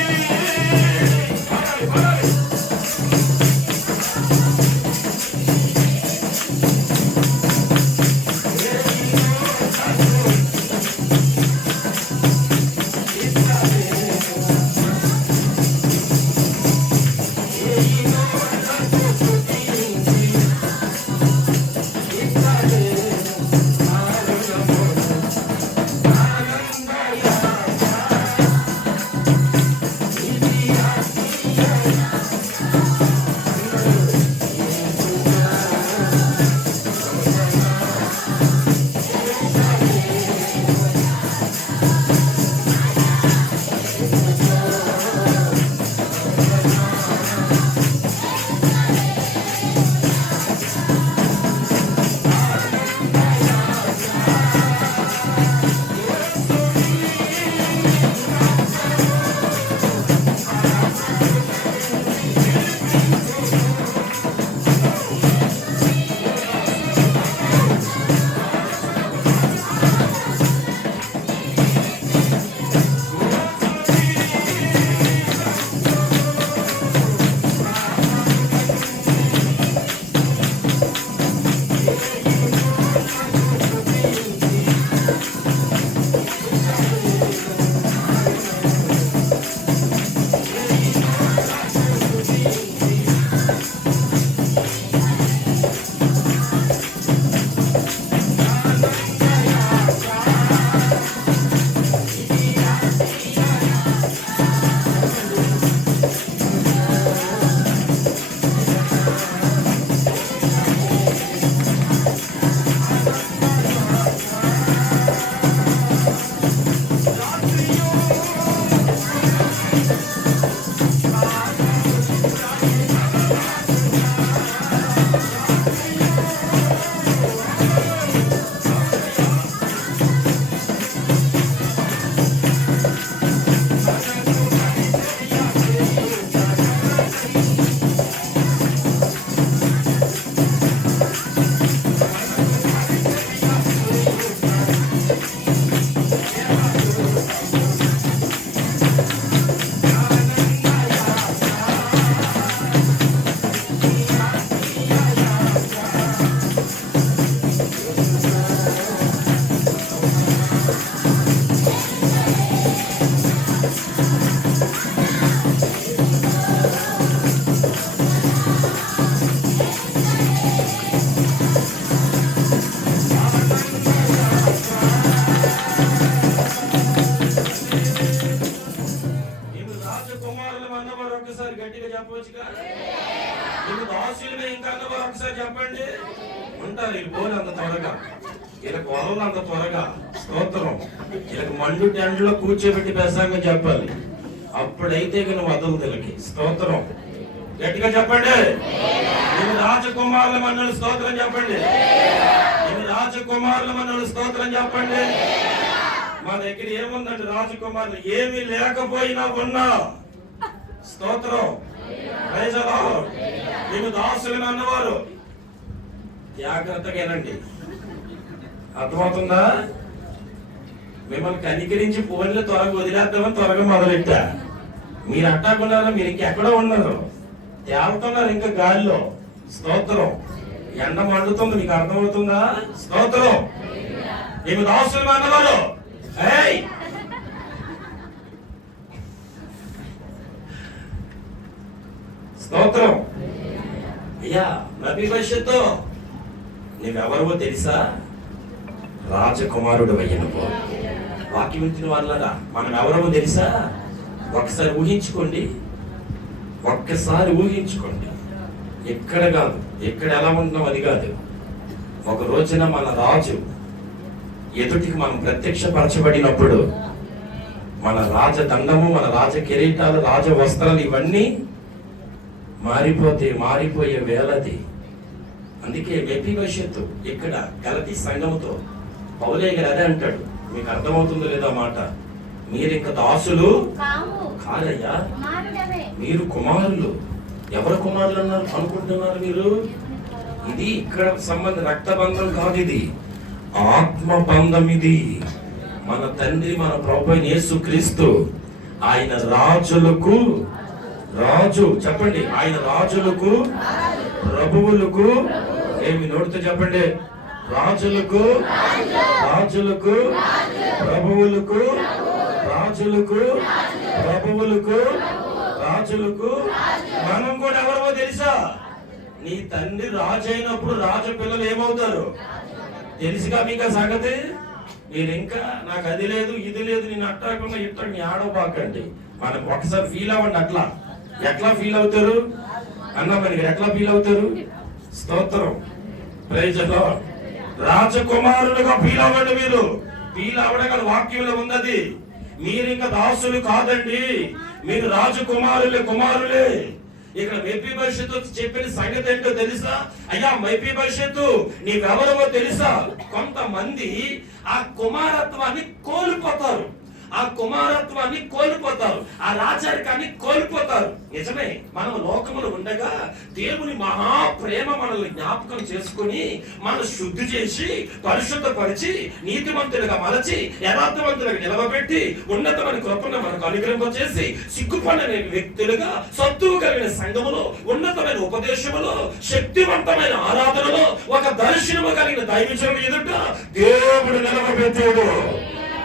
గట్టిగా చెప్పవచ్చుగా. మీకు దాసులమే ఇంకా అన్నవారు ఒకసారి చెప్పండి. ఉంటారు వీళ్ళు పోలు అంత త్వరగా, వీళ్ళకి వరలు అంత త్వరగా. స్తోత్రం. వీళ్ళకి మండు టెంట్లో కూర్చోబెట్టి ప్రసంగం చెప్పాలి, అప్పుడైతే నువ్వు వదలు వీళ్ళకి. స్తోత్రం. గట్టిగా చెప్పండి. నేను రాజకుమారుల మన్నులు స్తోత్రం చెప్పండి. నేను రాజకుమారుల మన్నులు స్తోత్రం చెప్పండి. మా దగ్గర ఏముందండి? రాజకుమారులు ఏమీ లేకపోయినా ఉన్నా. స్తోత్రం. నేను దాసులను అన్నవారు జాగ్రత్తగా వినండి. అర్థమవుతుందా? మిమ్మల్ని కనికరించి ఫోన్లు త్వరగా వదిలేద్దామని త్వరగా మొదలెట్టా. మీరు అట్టాకున్నారా? మీరు ఇంకెక్కడో ఉన్నారు, తేలుతున్నారు ఇంకా గాలిలో. స్తోత్రం. ఎండ మండుతుంది, మీకు అర్థమవుతుందా? స్తోత్రం. నేను దాసులు అన్నవారు స్తోత్రం. అయ్యా నబిభవిష్యత్తు నువ్వెవరో తెలుసా? రాజకుమారుడు అయ్యనుకో. వాక్యం ఇచ్చిన వాళ్ళరా మనం ఎవరో తెలుసా? ఒకసారి ఊహించుకోండి, ఒక్కసారి ఊహించుకోండి. ఎక్కడ కాదు, ఎక్కడ ఎలా ఉంటున్నాం అది కాదు. ఒక రోజున మన రాజు ఎదుటికి మనం ప్రత్యక్షపరచబడినప్పుడు మన రాజదండము, మన రాజ కిరీటాలు, రాజ వస్త్రాలు ఇవన్నీ మారిపోయే వేళది. అందుకే మెఫీబోషెతు ఇక్కడ గలతీ సంఘముతో పౌలే గారు అదే అంటాడు. మీకు అర్థమవుతుందో లేదా మాట? మీరు ఇంకా దాసులు కాదయ్యా, మీరు కుమారులు. ఎవరు కుమారులు అన్నారు అనుకుంటున్నారు మీరు? ఇది ఇక్కడ సంబంధం, రక్తబంధం కాదు, ఇది ఆత్మ బంధం. ఇది మన తండ్రి, మన ప్రభువైన యేసుక్రీస్తు ఆయన రాజులకు రాజు. చెప్పండి, ఆయన రాజులకు ప్రభువులకు. ఏమి నోటితో చెప్పండి. రాజులకు రాజులకు ప్రభువులకు, రాజులకు ప్రభువులకు, రాజులకు. మనం కూడా ఎవరో తెలుసా? నీ తండ్రి రాజు అయినప్పుడు రాజు పిల్లలు ఏమవుతారు తెలుసుగా మీకు ఆ సంగతి? మీరు ఇంకా నాకు అది లేదు ఇది లేదు, నేను అట్టాకుండా ఇట్లా నీ ఆడబాకండి. మనం ఒకసారి ఫీల్ అవ్వండి. అట్లా ఎట్లా ఫీల్ అవుతారు అన్న మనకి? ఎట్లా ఫీల్ అవుతారు? స్తోత్రం. Praise the lord. రాజకుమారులుగా ఫీల్ అవ్వండి. మీరు ఫీల్ అవ్వడం వాక్యంలో ఉన్నది. మీరు ఇంకా దాసులు కాదండి, మీరు రాజకుమారులే, కుమారులే. ఇక్కడ మెఫీబోషెతు చెప్పిన సంగతి ఏంటో తెలుసా? అయ్యా మెఫీబోషెతు నీవెవరో తెలుసా? కొంతమంది ఆ కుమారత్వాన్ని కోల్పోతారు, ఆ కుమారత్వాన్ని కోల్పోతారు, ఆ రాజరికాన్ని కోల్పోతారు. నిజమే, మనం లోకములు ఉండగా దేవుని మహా ప్రేమ మనల్ని జ్ఞాపకం చేసుకుని మన శుద్ధి చేసి పరిశుద్ధపరిచి నీతిమంతులుగా మలచి యథార్థవంతులుగా నిలవబెట్టి ఉన్నతమైన కృపను మనకు అనుగ్రహింపచేసి సిగ్గుపడని వ్యక్తులుగా సత్తువు కలిగిన సంఘములో, ఉన్నతమైన ఉపదేశములో, శక్తివంతమైన ఆరాధనలో, ఒక దర్శనము కలిగిన దైవజనుల ఎదుట దేవుడు నిలవబెట్టాడు.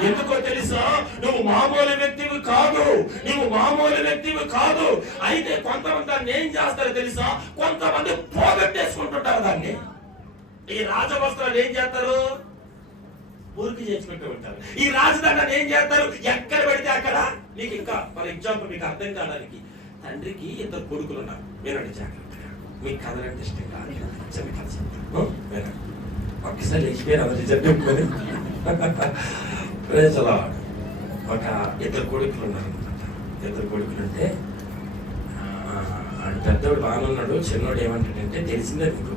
ఎందుకో తెలుసా? నువ్వు మామూలు వ్యక్తివి కాదు, నువ్వు మామూలు వ్యక్తివి కాదు. అయితే కొంతమంది దాన్ని ఏం చేస్తారో తెలుసా? కొంతమంది పోగొట్టేసుకుంటుంటారు దాన్ని. ఈ రాజవస్త్రాలు ఏం చేస్తారు? ఊరికి చేసుకుంటూ ఉంటారు. ఈ రాజదండాన్ని ఏం చేస్తారు? ఎక్కడ పెడితే అక్కడ. నీకు ఇంకా ఫర్ ఎగ్జాంపుల్ మీకు అర్థం కావడానికి, తండ్రికి ఇద్దరు కొడుకులు ఉన్నారు. వినండి జాగ్రత్తగా, మీకు కథలంటే ఇష్టం కాదు, వినండి. ఒక్కసారి లేచిపోయారు అందరి చెప్పి. Praise the lord. ఒక ఇద్దరు కొడుకులు ఉన్నారనమాట. ఇద్దరు కొడుకులు ఉంటే పెద్దోడు బాగానే ఉన్నాడు, చిన్నోడు ఏమంటాడంటే, తెలిసిందే మీకు,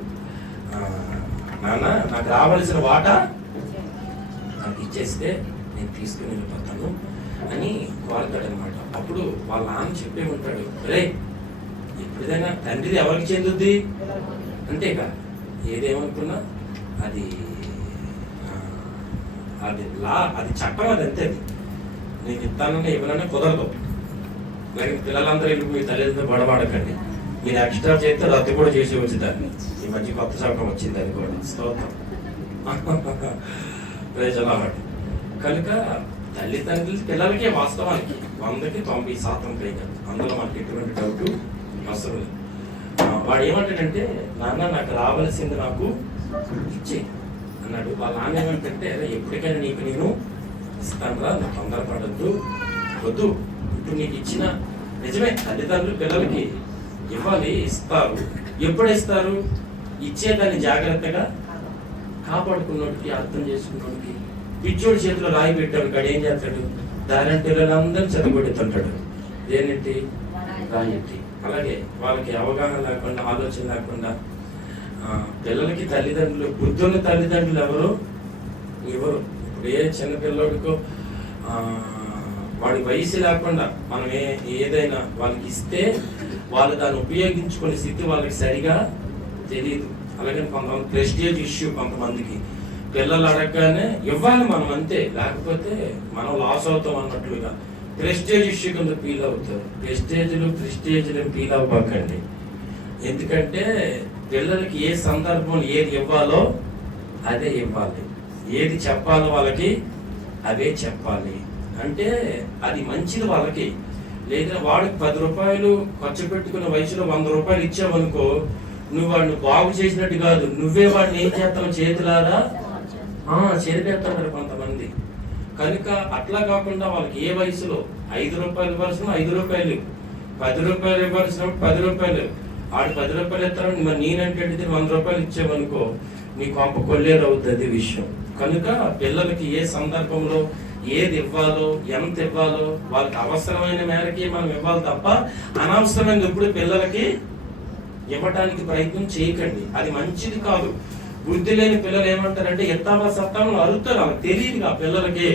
నాన్న నాకు రావాల్సిన వాటా నాకు ఇచ్చేస్తే నేను తీసుకుని వెళ్ళిపోతాను అని కోరతాడనమాట. అప్పుడు వాళ్ళ నాన్న చెప్పే ఉంటాడు, రే ఎప్పుడైనా తండ్రిది ఎవరికి చెందుద్ది? అంతేకా, ఏదేమనుకున్నా అది అది అది చట్టం, అది అంతే. నీకు ఇస్తానన్నా ఇవ్వాలన్నా కుదరదు. లేక పిల్లలందరూ వెళ్ళి మీ తల్లిదండ్రులు గొడవాడకండి. మీరు ఎక్స్ట్రా చేస్తే రద్దు కూడా చేసి వచ్చేదాన్ని. ఈ మధ్య కొత్త చట్టం వచ్చింది, అది కూడా స్తోత్రం. Praise the lord. కనుక తల్లిదండ్రులు పిల్లలకి వాస్తవానికి 100కి 90% పైగా, అందులో మనకి ఎటువంటి డౌట్ అవసరం లేదు. వాడు ఏమంటాడంటే, నాన్న నాకు రావాల్సింది నాకు ఇచ్చే అన్నాడు. వాళ్ళ నాన్న ఏమంటే, ఎప్పటికైనా నీకు నేను ఇస్తాను రా, నాకు తొందరపడద్దు, వద్దు, ఇప్పుడు నీకు ఇచ్చిన నిజమే, తల్లిదండ్రులు పిల్లలకి ఇవ్వాలి, ఇస్తారు. ఎప్పుడు ఇస్తారు? ఇచ్చేదాన్ని జాగ్రత్తగా కాపాడుకున్నోడికి, అర్థం చేసుకున్నోడికి. పిచ్చోడి చేతిలో రాయి పెట్టాడు కాడు ఏం చేస్తాడు? దాని పిల్లలందరూ చదవబెడుతుంటాడు. దేనిటి? రాయిటి. అలాగే వాళ్ళకి అవగాహన లేకుండా, ఆలోచన లేకుండా పిల్లలకి తల్లిదండ్రులు, బుద్ధున్న తల్లిదండ్రులు ఎవరు? ఇప్పుడు ఏ చిన్న పిల్లోడికో వాడి వయసు లేకుండా మనం ఏదైనా వాళ్ళకి ఇస్తే వాళ్ళు దాన్ని ఉపయోగించుకునే స్థితి వాళ్ళకి సరిగా తెలియదు. అలాగే కొంతమంది ప్రెస్టేజ్ ఇష్యూ, కొంతమందికి పిల్లలు అడగగానే ఇవ్వాలి మనం అంతే, లేకపోతే మనం లాస్ అవుతాం అన్నట్లుగా ప్రెస్టేజ్ ఇష్యూ కింద ఫీల్ అవుతారు. ప్రెస్టేజ్లు ఫీల్ అవ్వకండి. ఎందుకంటే పిల్లలకి ఏ సందర్భం ఏది ఇవ్వాలో అదే ఇవ్వాలి, ఏది చెప్పాలో వాళ్ళకి అవే చెప్పాలి. అంటే అది మంచిది వాళ్ళకి. లేదా వాడికి 10 రూపాయలు ఖర్చు పెట్టుకున్న వయసులో 100 రూపాయలు ఇచ్చావనుకో, నువ్వు వాడిని బాగు చేసినట్టు కాదు, నువ్వే వాడిని ఏం చేస్తావు? చేతులారా చెరిపేస్తాడు కొంతమంది. కనుక అట్లా కాకుండా వాళ్ళకి ఏ వయసులో 5 రూపాయలు ఇవ్వాల్సిన 5 రూపాయలు, 10 రూపాయలు ఇవ్వాల్సినప్పుడు 10 రూపాయలు, ఆడు 10 రూపాయలు ఇస్తాడు, మరి నేనంటే 100 రూపాయలు ఇచ్చావనుకో నీ కొంప కొల్లేరు అవుతుంది విషయం. కనుక పిల్లలకి ఏ సందర్భంలో ఏది ఇవ్వాలో, ఎంత ఇవ్వాలో వాళ్ళకి అవసరమైన మేరకి మనం ఇవ్వాలి తప్ప అనవసరమైన ఎప్పుడు పిల్లలకి ఇవ్వటానికి ప్రయత్నం చేయకండి. అది మంచిది కాదు. బుద్ధి లేని పిల్లలు ఏమంటారంటే ఎత్తావా సత్తాలను అరుతారు, వాళ్ళకి తెలియదు ఆ పిల్లలకి.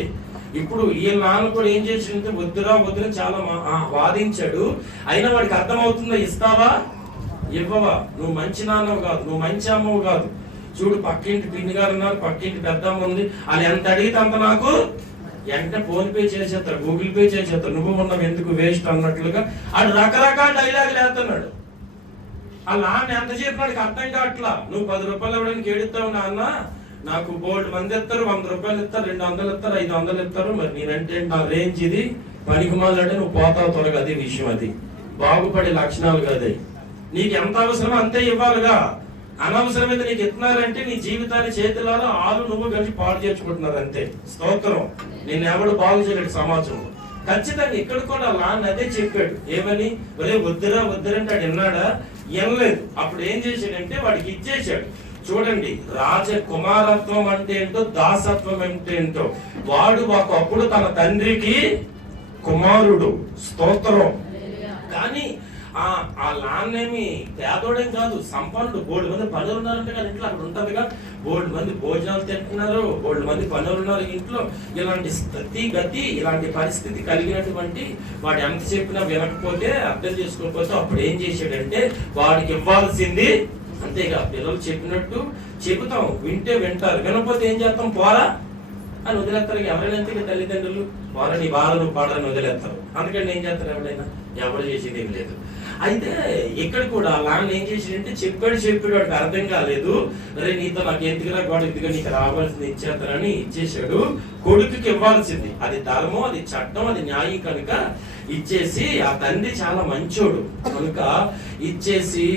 ఇప్పుడు ఈ నాన్న కూడా ఏం చేసిందంటే వద్దురా చాలా వాదించాడు, అయినా వాడికి అర్థమవుతుందా? ఇస్తావా ఇవ్వవా? నువ్వు మంచి నాన్నవు కాదు, నువ్వు మంచి అమ్మవు కాదు. చూడు, పక్కింటి పిన్ని గారు ఉన్నారు, పక్కింటి పెద్దమ్మ ఉంది, వాళ్ళు ఎంత అడిగితే అంత నాకు వెంటనే ఫోన్ పే చేసేస్తారు, గూగుల్ పే చేసేస్తారు, నువ్వు ఉన్నావు ఎందుకు వేస్ట్ అన్నట్లుగా ఆడు రకరకాల డైలాగులు వేస్తున్నాడు. ఆ నాన్న ఎంత చెప్పినాడికి అర్థం కావట్లా. నువ్వు 10 రూపాయలు ఇవ్వడానికి ఏడుస్తావు నాన్న, నాకు బోల్డ్ మంది ఇస్తారు, 100 రూపాయలు ఇస్తారు, 200 ఇస్తారు, 500 ఇస్తారు, మరి నేనంటే నా రేంజ్ ఇది, పనికిమాలంటే నువ్వు పోతావు త్వరగా. అది విషయం, అది బాగుపడే లక్షణాలు కాదు. నీకు ఎంత అవసరమో అంతే ఇవ్వాలిగా. అనవసరమైతే నీకు ఇస్తున్నారంటే నీ జీవితాన్ని చేతులారా నువ్వు కలిసి పాడు చేసుకుంటున్నారు అంతే. స్తోత్రం. నేను ఎవడు బాగు చేయలేడు సమాజంలో. ఖచ్చితంగా ఇక్కడ కూడా నాన్న అదే చెప్పాడు. ఏమని? ఒరే వద్దురా వద్దురంటే వాడు విన్నాడా? వినలేదు. అప్పుడు ఏం చేశాడంటే వాడికి ఇచ్చేసాడు. చూడండి, రాజకుమారత్వం అంటే ఏంటో, దాసత్వం అంటే ఏంటో. వాడు ఒకప్పుడు తన తండ్రికి కుమారుడు. స్తోత్రం. కానీ ఆ నాన్నేమి పేదోడేం కాదు, సంపన్నుడు. 3 మంది పనులు ఉన్నారంటే కదా ఇంట్లో, అక్కడ ఉంటదిగా 3 మంది భోజనాలు తింటున్నారు, 3 మంది పనులు ఉన్నారు ఇంట్లో. ఇలాంటి గతి ఇలాంటి పరిస్థితి కలిగినటువంటి వాడు ఎంత చెప్పినా వినకపోతే, అర్థం చేసుకోకపోతే అప్పుడు ఏం చేశాడంటే వాడికి ఇవ్వాల్సింది అంతేగా. పిల్లలు చెప్పినట్టు చెబుతాం, వింటే వింటారు, వినకపోతే ఏం చేస్తాం? పోరా అని వదిలేస్తారు. ఎవరైనా అంతే తల్లిదండ్రులు, పోరా నీ బాధ నువ్వు పాడని వదిలేస్తారు. అందుకని ఏం చేస్తారు? ఎవరు చేసేది ఏం లేదు. అయితే ఇక్కడ కూడా నాన్న ఏం చేసాడంటే చెప్పాడు వాడికి అర్థం కాలేదు. అరే నీతో నాకు ఎందుకురా గొడవ, ఇదిగా నీకు రావాల్సింది ఇచ్చేస్తానని ఇచ్చేసాడు. కొడుకుకి ఇవ్వాల్సింది అది ధర్మం, అది చట్టం, అది న్యాయం కనుక ఇచ్చేసి, ఆ తండ్రి చాలా మంచోడు కనుక ఇచ్చేసి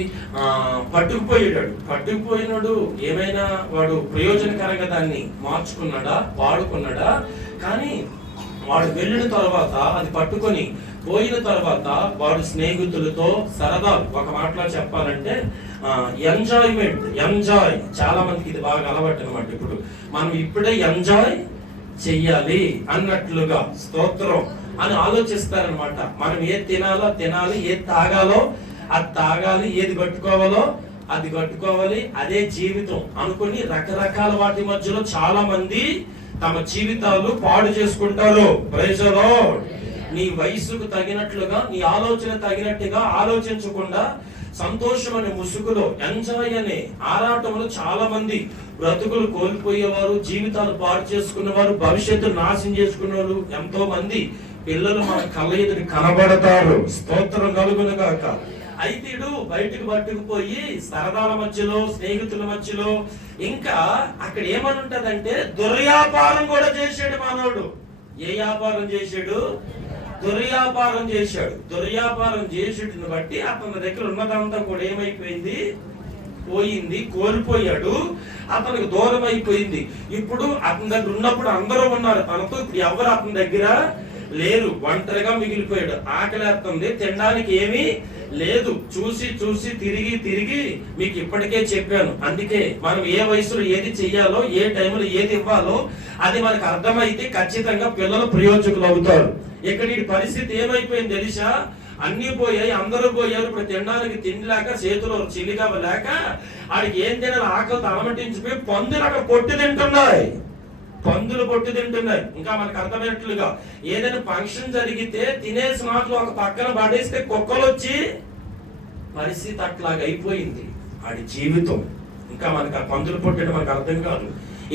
పట్టుకుపోయినాడు. ఏమైనా వాడు ప్రయోజనకరంగా దాన్ని మార్చుకున్నాడా, వాడుకున్నాడా? కానీ వాడు వెళ్ళిన తర్వాత, అది పట్టుకొని పోయిన తర్వాత వాడు స్నేహితులతో సరదాలు, ఒక మాటలో చెప్పాలంటే ఎంజాయ్. చాలా మందికి ఇది బాగా అలవాటు అనమాట. ఇప్పుడు మనం ఇప్పుడే ఎంజాయ్ చెయ్యాలి అన్నట్లుగా, స్తోత్రం అని ఆలోచిస్తారనమాట. మనం ఏది తినాలో తినాలి, ఏది తాగాలో అది తాగాలి, ఏది కట్టుకోవాలో అది కట్టుకోవాలి, అదే జీవితం అనుకుని రకరకాల వాటి మధ్యలో చాలా మంది తమ జీవితాలు పాడు చేసుకుంటారు. Praise the lord. నీ వయసుకు తగినట్లుగా, నీ ఆలోచన తగినట్టుగా ఆలోచించకుండా సంతోషం అనే ముసుగులో, ఎంజాయ్ అనే ఆరాటంలో చాలా మంది బ్రతుకులు కోల్పోయేవారు, జీవితాలు పాడు చేసుకున్నవారు, భవిష్యత్తు నాశనం చేసుకునేవారు ఎంతో మంది పిల్లలు మన కళ్ళ ఎదురు కనబడతారు. స్తోత్రం కలుగును గాక. అయితే ఇడు బయటకు పట్టుకుపోయి సరదాల మధ్యలో, స్నేహితుల మధ్యలో, ఇంకా అక్కడ ఏమని ఉంటదంటే దుర్వ్యాపారం కూడా చేశాడు మానవుడు. ఏ వ్యాపారం చేశాడు? దుర్వ్యాపారం చేశాడు. దుర్వ్యాపారం చేసేటిని బట్టి అతని దగ్గర ఉన్నదంతా కూడా ఏమైపోయింది? పోయింది, కోల్పోయాడు, అతనికి దూరం అయిపోయింది. ఇప్పుడు అతని దగ్గర ఉన్నప్పుడు అందరూ ఉన్నారు తనతో, ఇప్పుడు ఎవరు అతని దగ్గర లేరు, ఒంటరిగా మిగిలిపోయాడు. ఆకలేస్తుంది, తినడానికి ఏమీ లేదు. చూసి చూసి తిరిగి తిరిగి మీకు ఇప్పటికే చెప్పాను. అందుకే మనం ఏ వయసులో ఏది చెయ్యాలో, ఏ టైంలో ఏది ఇవ్వాలో అది మనకు అర్థమైతే ఖచ్చితంగా పిల్లలు ప్రయోజకులు అవుతారు. ఇక్కడ ఈ పరిస్థితి ఏమైపోయింది తెలుసా? అన్ని పోయాయి, అందరూ పోయారు. ఇప్పుడు తినడానికి తిండి లేక, చేతిలో చిల్లిగా లేక ఆడికి ఏం తినాలి ఆకలితో అలమటించిపోయి పందులు అక్కడ పొట్టు తింటున్నాయి. పందులు పొట్టు తింటున్నాయి. ఇంకా మనకు అర్థమైనట్లుగా ఏదైనా ఫంక్షన్ జరిగితే తినేసి మాటలు ఒక పక్కన పడేస్తే కుక్కలు వచ్చి పరిస్థితి అట్లాగా అయిపోయింది ఆడి జీవితం. ఇంకా మనకు ఆ పందులు పొట్టు మనకు అర్థం కాదు.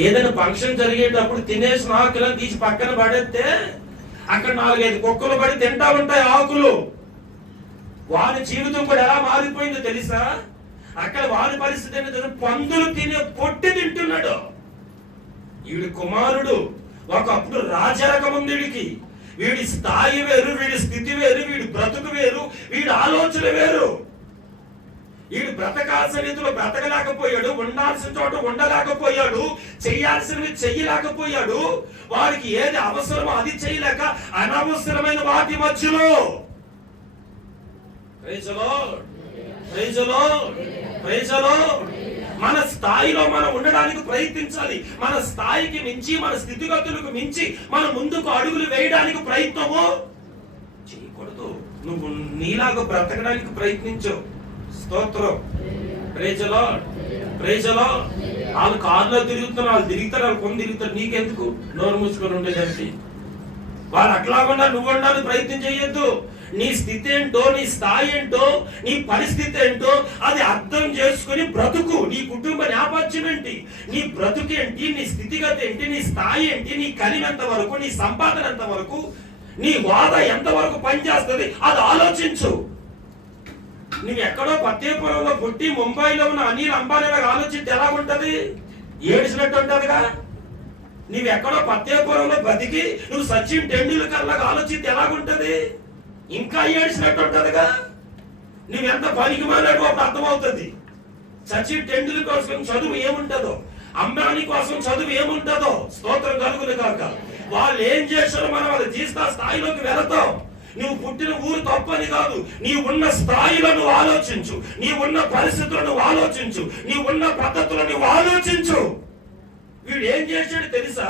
ఏదైనా ఫంక్షన్ జరిగేటప్పుడు తినేసిన ఆకులను తీసి పక్కన పడేస్తే అక్కడ 4-5 కుక్కలు పడి తింటా ఉంటాయి ఆకులు. వారి జీవితం కూడా ఎలా మారిపోయిందో తెలుసా? అక్కడ వారి పరిస్థితి ఏంటంటే పందులు తినే పొట్టి తింటున్నాడు. వీడి కుమారుడు ఒకప్పుడు రాజరకం ఉంది. వీడి స్థాయి వేరు, వీడి స్థితి వేరు, వీడి బ్రతుకు వేరు, వీడి ఆలోచన వేరు. వీడు బ్రతకాల్సిన రీతిలో బ్రతకలేకపోయాడు, ఉండాల్సిన చోట ఉండలేకపోయాడు, చెయ్యాల్సినవి చెయ్యలేకపోయాడు. వారికి ఏది అవసరమో అది చేయలేక అనవసరమైన వాటి మధ్యలో మన స్థాయిలో మనం ఉండడానికి ప్రయత్నించాలి. మన స్థాయికి మించి, మన స్థితిగతులకు మించి మనం ముందుకు అడుగులు వేయడానికి ప్రయత్నము చేయకూడదు. నువ్వు నీలాగా బ్రతకడానికి ప్రయత్నించు. స్తోత్రం. Praise lord, praise lord. వాళ్ళు కారులో తిరుగుతున్నారు, వాళ్ళు తిరుగుతారు, వాళ్ళు కొన్ని తిరుగుతారు. నీకెందుకు నోరు మూసుకొని ఉండేదానికి? వాళ్ళు అట్లాగకుండా నువ్వు ఉండడానికి ప్రయత్నం చేయొద్దు. నీ స్థితి ఏంటో, నీ స్థాయి ఏంటో, నీ పరిస్థితి ఏంటో అది అర్థం చేసుకుని బ్రతుకు. నీ కుటుంబ నేపథ్యం ఏంటి, నీ బ్రతుకేంటి, నీ స్థితిగతి ఏంటి, నీ స్థాయి ఏంటి, నీ కలిమి ఎంత వరకు, నీ సంపాదన ఎంత వరకు, నీ వాద ఎంత వరకు పనిచేస్తుంది అది ఆలోచించు. నువ్వు ఎక్కడో పత్తేపురంలో పుట్టి ముంబైలో ఉన్న అనిల్ అంబానీలాగా ఆలోచిస్తే ఎలా ఉంటది? ఏడ్చినట్టు ఉంటదిగా. నువ్వు ఎక్కడో పత్తేపురంలో బతికి నువ్వు సచిన్ టెండూల్కర్ లాగా ఆలోచిస్తే ఎలాగుంటది? ఇంకా ఏడ్చినట్టు ఉంటదిగా. నువ్వెంత పనికి మాట్లాడు అప్పుడు అర్థమవుతుంది. సచిన్ టెండూల్కర్ కోసం చదువు ఏముంటదో, అంబానీ కోసం చదువు ఏముంటదో. స్తోత్రం కలుగును కాక. వాళ్ళు ఏం చేశారో మనం అది తీస్తా స్థాయిలోకి వెళతాం. నువ్వు పుట్టిన ఊరు తప్పని కాదు, నీవు ఉన్న స్థాయిలో నువ్వు ఆలోచించు, నీవు ఉన్న పరిస్థితులను నువ్వు ఆలోచించు, నీవు ఉన్న పద్ధతులను నువ్వు ఆలోచించు. వీడు ఏం చేశాడు తెలుసా?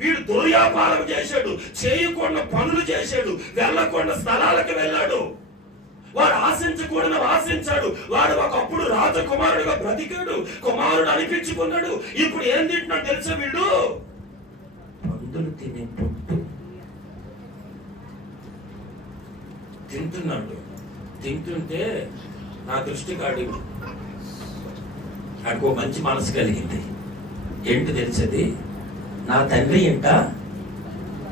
వీడు దుర్వ్యాపారం చేశాడు, చేయకుండా పనులు చేశాడు, వెళ్ళకుండా స్థలాలకు వెళ్ళాడు. వాడు ఆశించకూడని ఆశించాడు. వాడు ఒకప్పుడు రాజకుమారుడుగా బ్రతికాడు, కుమారుడు అనిపించుకున్నాడు. ఇప్పుడు ఏం తింటున్నాడు తెలుసా? వీడు పందులు తినే పొట్టు తింటున్నాడు. తింటుంటే నా దృష్టి కాడికి ఓ మంచి మనసు కలిగింది. ఏంటి తెలిసేది? నా తండ్రి ఇంట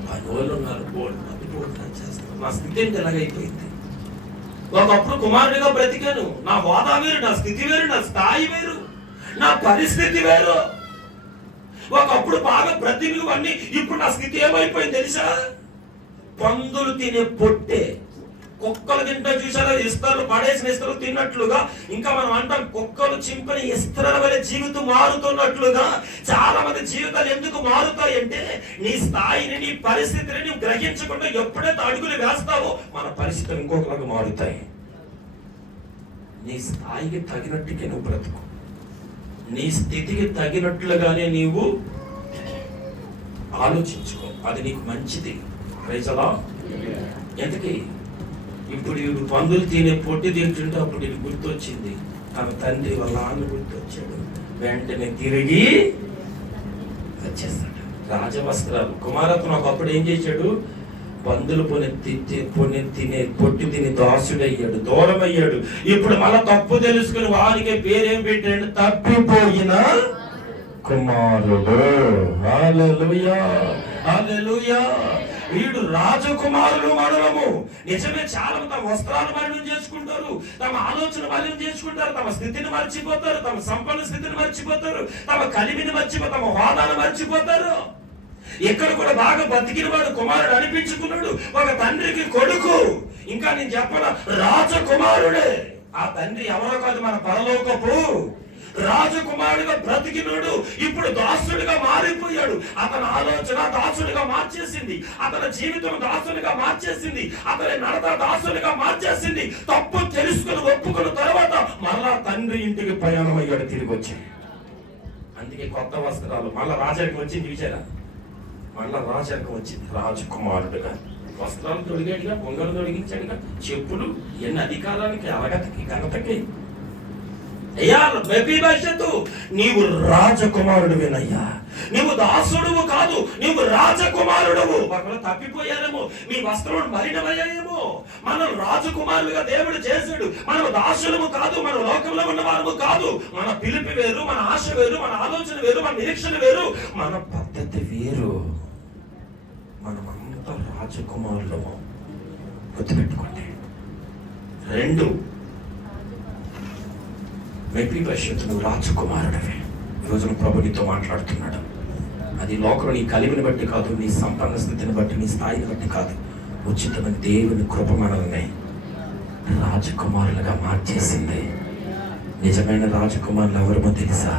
పనులు ఉన్నారు, చేస్తారు. నా స్థితి ఏంటి ఎలాగైపోయింది? ఒకప్పుడు కుమారుడిగా బ్రతికాను, నా హోదా వేరు, నా స్థితి వేరు, నా స్థాయి వేరు, నా పరిస్థితి వేరు. ఒకప్పుడు బాగా బ్రతికివన్నీ, ఇప్పుడు నా స్థితి ఏమైపోయింది తెలుసా? పందులు తినే పొట్టే. కుక్కలు తింటా చూసారా? ఇస్తరాలు పడేసిన ఇస్తరాలు తిన్నట్లుగా ఇంకా మనం అంటాం కుక్కలు చింపని ఇస్తరాల వల్ల జీవితం మారుతున్నట్లుగా చాలా మంది జీవితాలు ఎందుకు మారుతాయి అంటే నీ స్థాయిని, నీ పరిస్థితిని నువ్వు గ్రహించకుండా ఎప్పుడైతే అడుగులు వేస్తావో మన పరిస్థితులు ఇంకొకరికి మారుతాయి. నీ స్థాయికి తగినట్టుగా నువ్వు బ్రతుకు, నీ స్థితికి తగినట్లుగానే నీవు ఆలోచించుకో. అది నీకు మంచిది. ప్రైజలా. ఎందుకు ఇప్పుడు వీడు పందులు తినే పొట్టి తింటుంటే అప్పుడు ఇది గుర్తొచ్చింది. తన తండ్రి వాళ్ళ నాన్న గుర్తొచ్చాడు. వెంటనే తిరిగి వచ్చేస్తాడు. రాజవస్త్రాలు. కుమారత్వం ఒకప్పుడు ఏం చేశాడు? పందులు తినే పొట్టి తిని దాసుడయ్యాడు, దూరం అయ్యాడు. ఇప్పుడు మళ్ళా తప్పు తెలుసుకుని వారికి పేరేం పెట్టాడు? తప్పిపోయిన కుమారుడు. హల్లెలూయా, హల్లెలూయా. వీడు రాజకుమారులు మనము. నిజమే, చాలా తమ వస్త్రాలు మలినం చేసుకుంటారు, తమ ఆలోచన మలినం చేసుకుంటారు, తమ స్థితిని మర్చిపోతారు, తమ సంపన్న స్థితిని మర్చిపోతారు, తమ కలిమిని మర్చిపోతారు, తమ హోదాను మర్చిపోతారు. ఇక్కడ కూడా బాగా బతికిన వాడు కుమారుడు అనిపించుకున్నాడు. ఒక తండ్రికి కొడుకు, ఇంకా నేను చెప్పన రాజకుమారుడే. ఆ తండ్రి ఎవరో కాదు, మన పరలోకపు రాజకుమారుడిగా బ్రతికినోడు ఇప్పుడు దాసుడిగా మారిపోయాడు. అతని ఆలోచన దాసుడిగా మార్చేసింది, అతని జీవితం దాసుడిగా మార్చేసింది, అతని నడత దాసుడిగా మార్చేసింది. తప్పు తెలుసుకుని ఒప్పుకున్న తర్వాత మళ్ళా తండ్రి ఇంటికి ప్రయాణం అయ్యాడు తిరిగి వచ్చి. అందుకే కొత్త వస్త్రాలు మళ్ళా రాజరికం వచ్చింది. చూసారా, మళ్ళా రాజరికం వచ్చింది. రాజకుమారుడుగా వస్త్రాలు తొడిగాడుగా, బొంగలు తొడిగించాడుగా, చెప్పులు, ఎన్ని అధికారానికి అలగతకి ఘనతకి. అయ్యా మెఫీబోషెతు, నీవు రాజకుమారుడువేనయ్యా, నీవు దాసుడువు కాదు, నీవు రాజకుమారుడువు. ఒకరు తప్పిపోయారేమో, మీ వస్త్రములు మలినమయ్యాయేమో. మనం రాజకుమారులుగా దేవుడు చేశాడు. మనం దాసులము కాదు, మన లోకంలో ఉన్న వారము కాదు. మన పిలుపు వేరు, మన ఆశ వేరు, మన ఆలోచన వేరు, మన నిరీక్షణ వేరు, మన పద్ధతి వేరు. మనమంతా రాజకుమారులము, గుర్తుపెట్టుకోండి. 2, మెఫీబోషెతు, నువ్వు రాజకుమారుడవే. ఈరోజు ప్రభు నీతో మాట్లాడుతున్నాడు. అది లోకంలో నీ కలిమిని బట్టి కాదు, నీ సంపన్న స్థితిని బట్టి, నీ స్థాయిని బట్టి కాదు. ఉచితమైన దేవుని కృప మనల్ని రాజకుమారులుగా మార్చేసింది. నిజమైన రాజకుమారులు ఎవరో తెలుసా?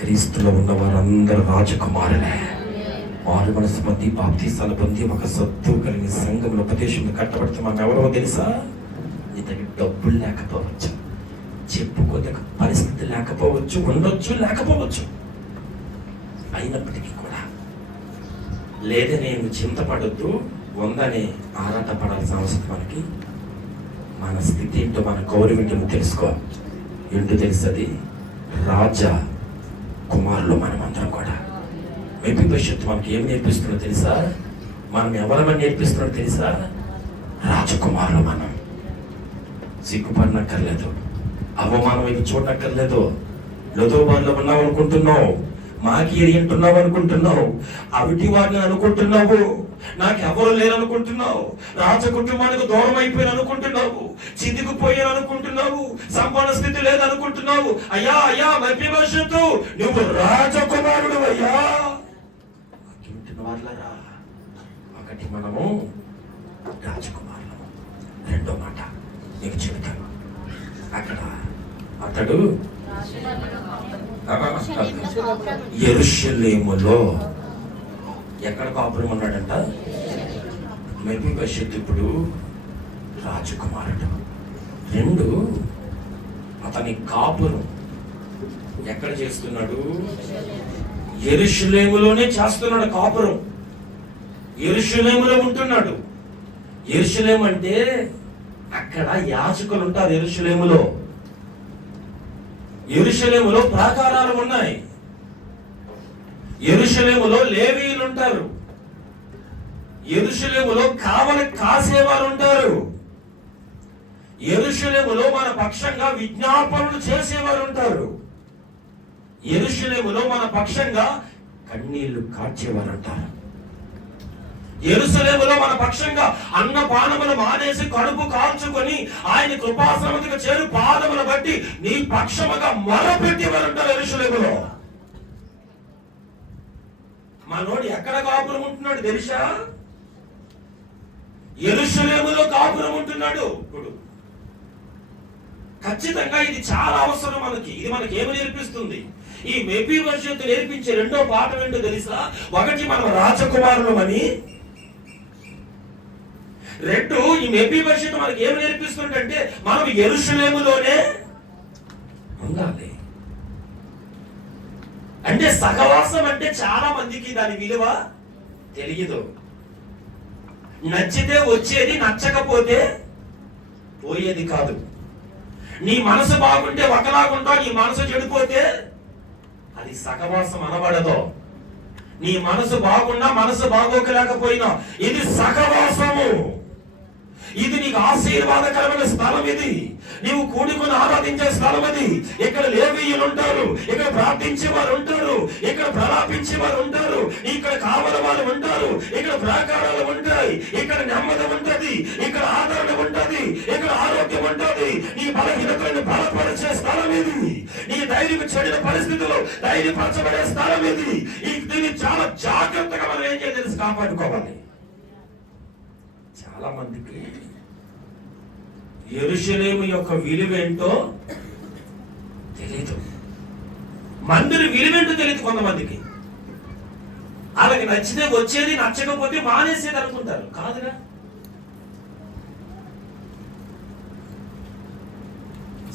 క్రీస్తులో ఉన్న వారందరూ రాజకుమారులే. వారు మనసు మధ్య బాప్తీసాలు పొంది ఒక సత్తు కలిగిన సంఘంలో ఉపదేశంలో కట్టబడితే మనం ఎవరో తెలుసా? నీ దగ్గర డబ్బులు లేకపోవచ్చు, చెప్పుకోదగ్గ పరిస్థితి లేకపోవచ్చు, ఉండొచ్చు లేకపోవచ్చు, అయినప్పటికీ కూడా లేదని నేను చింతపడొద్దు, ఉందని ఆరాటపడాల్సిన అవసరం మనకి. మన స్థితి ఏంటో, మన గౌరవం ఏంటో తెలుసుకో. ఏంటో తెలుస్తుంది, రాజా కుమారులు మనమందరం కూడా. మెఫీబోషెతు మనకి ఏం నేర్పిస్తుందో తెలుసా? మనం ఎవరమని నేర్పిస్తున్నాడో తెలుసా? రాజకుమారులు మనం. సిగ్గుపడనక్కర్లేదు, అవమానం వైపు చూడక్కర్లేదు. లొదోబార్లో ఉన్నావు అనుకుంటున్నావు, మాకి ఏంటున్నావు అనుకుంటున్నావు, అవిటి వాడిని అనుకుంటున్నావు, నాకు ఎవరు లేరు అనుకుంటున్నావు, రాజ కుటుంబానికి దూరం అయిపోయాను అనుకుంటున్నావు, చితికిపోయాను అనుకుంటున్నావు, సంపన్న స్థితి లేదనుకుంటున్నావు. అయ్యా అయ్యా మెఫీబోషెతు, నువ్వు రాజకుమారుడు అయ్యా. వాళ్ళరా, ఒకటి మనము రాజకుమారులము. 2వ మాట నీకు చెబుతాను. అక్కడ అతడు యెరూషలేములో ఎక్కడ కాపురం ఉన్నాడంట? మెఫీబోషెతు ఇప్పుడు రాజకుమారుడు. 2, అతని కాపురం ఎక్కడ చేస్తున్నాడు? యెరూషలేములోనే చేస్తున్నాడు కాపురం. యెరూషలేములో ఉంటున్నాడు. యెరూషలేము అంటే అక్కడ యాజకులు ఉంటారు. యెరూషలేములో ప్రాకారాలు ఉన్నాయి. యెరూషలేములో లేవీయులు ఉంటారు. యెరూషలేములో కావలి కాసేవారు ఉంటారు. యెరూషలేములో మన పక్షంగా విజ్ఞాపనలు చేసేవారు ఉంటారు. యెరూషలేములో మన పక్షంగా కన్నీళ్లు కార్చేవారు అంటారు. యెరూషలేములో మన పక్షంగా అన్నపానములు మానేసి కడుపు కాల్చుకొని ఆయన కృపాసనముగా చేరు పాదములు బట్టి నీ పక్షముగా మొరపెట్టేవారు అంటారు. యెరూషలేములో మనోడు ఎక్కడ కాపురం ఉంటున్నాడు తెలుసా? యెరూషలేములో కాపురం ఉంటున్నాడు. ఇప్పుడు ఖచ్చితంగా ఇది చాలా అవసరం మనకి. ఇది మనకి ఏమి నేర్పిస్తుంది? ఈ మెఫీబోషెతు నేర్పించే 2వ పాఠం ఏంటో తెలుసా? 1, మనం రాజకుమారులమని. 2, ఈ మెఫీబోషెతు మనకి ఏమి నేర్పిస్తుందంటే మనం యెరూషలేములోనే ఉండాలి. అంటే సహవాసం అంటే చాలా మందికి దాని విలువ తెలియదు. నచ్చితే వచ్చేది, నచ్చకపోతే పోయేది కాదు. నీ మనసు బాగుంటే ఒకలాగుంటావు, నీ మనసు చెడిపోతే అది సహవాసం అనబడదు. నీ మనసు బాగున్నా మనసు బాగోకలేకపోయినా ఇది సహవాసము. ఇది నీకు ఆశీర్వాదకరమైన స్థలం. ఇది నీవు కూడుకుని ఆరాధించే స్థలం. ఇది ఇక్కడ లేవీయులు ఉంటారు, ఇక్కడ ప్రార్థించే వారు ఉంటారు, ఇక్కడ ప్రలాపించే వారు ఉంటారు, ఇక్కడ కావల వారు ఉంటారు, ఇక్కడ ప్రాకారాలు ఉంటాయి, ఇక్కడ నెమ్మది ఉంటది, ఇక్కడ ఆదరణ ఉంటది, ఇక్కడ ఆరోగ్యం ఉంటది. నీ బలహీనతలను బలపరిచే స్థలం ఇది. నీ ధైర్యం చెడిన పరిస్థితుల్లో ధైర్యపరచబడే స్థలం ఇది. దీన్ని చాలా జాగ్రత్తగా మనం ఏం చేయాలి తెలిసి కాపాడుకోవాలి. చాలా మందికి యెరూషలేము యొక్క విలువ ఏంటో తెలీదు. మందిని విలువేంటో తెలియదు కొంతమందికి. వాళ్ళకి నచ్చితే వచ్చేది, నచ్చకపోతే మానేసేది అనుకుంటారు. కాదుగా,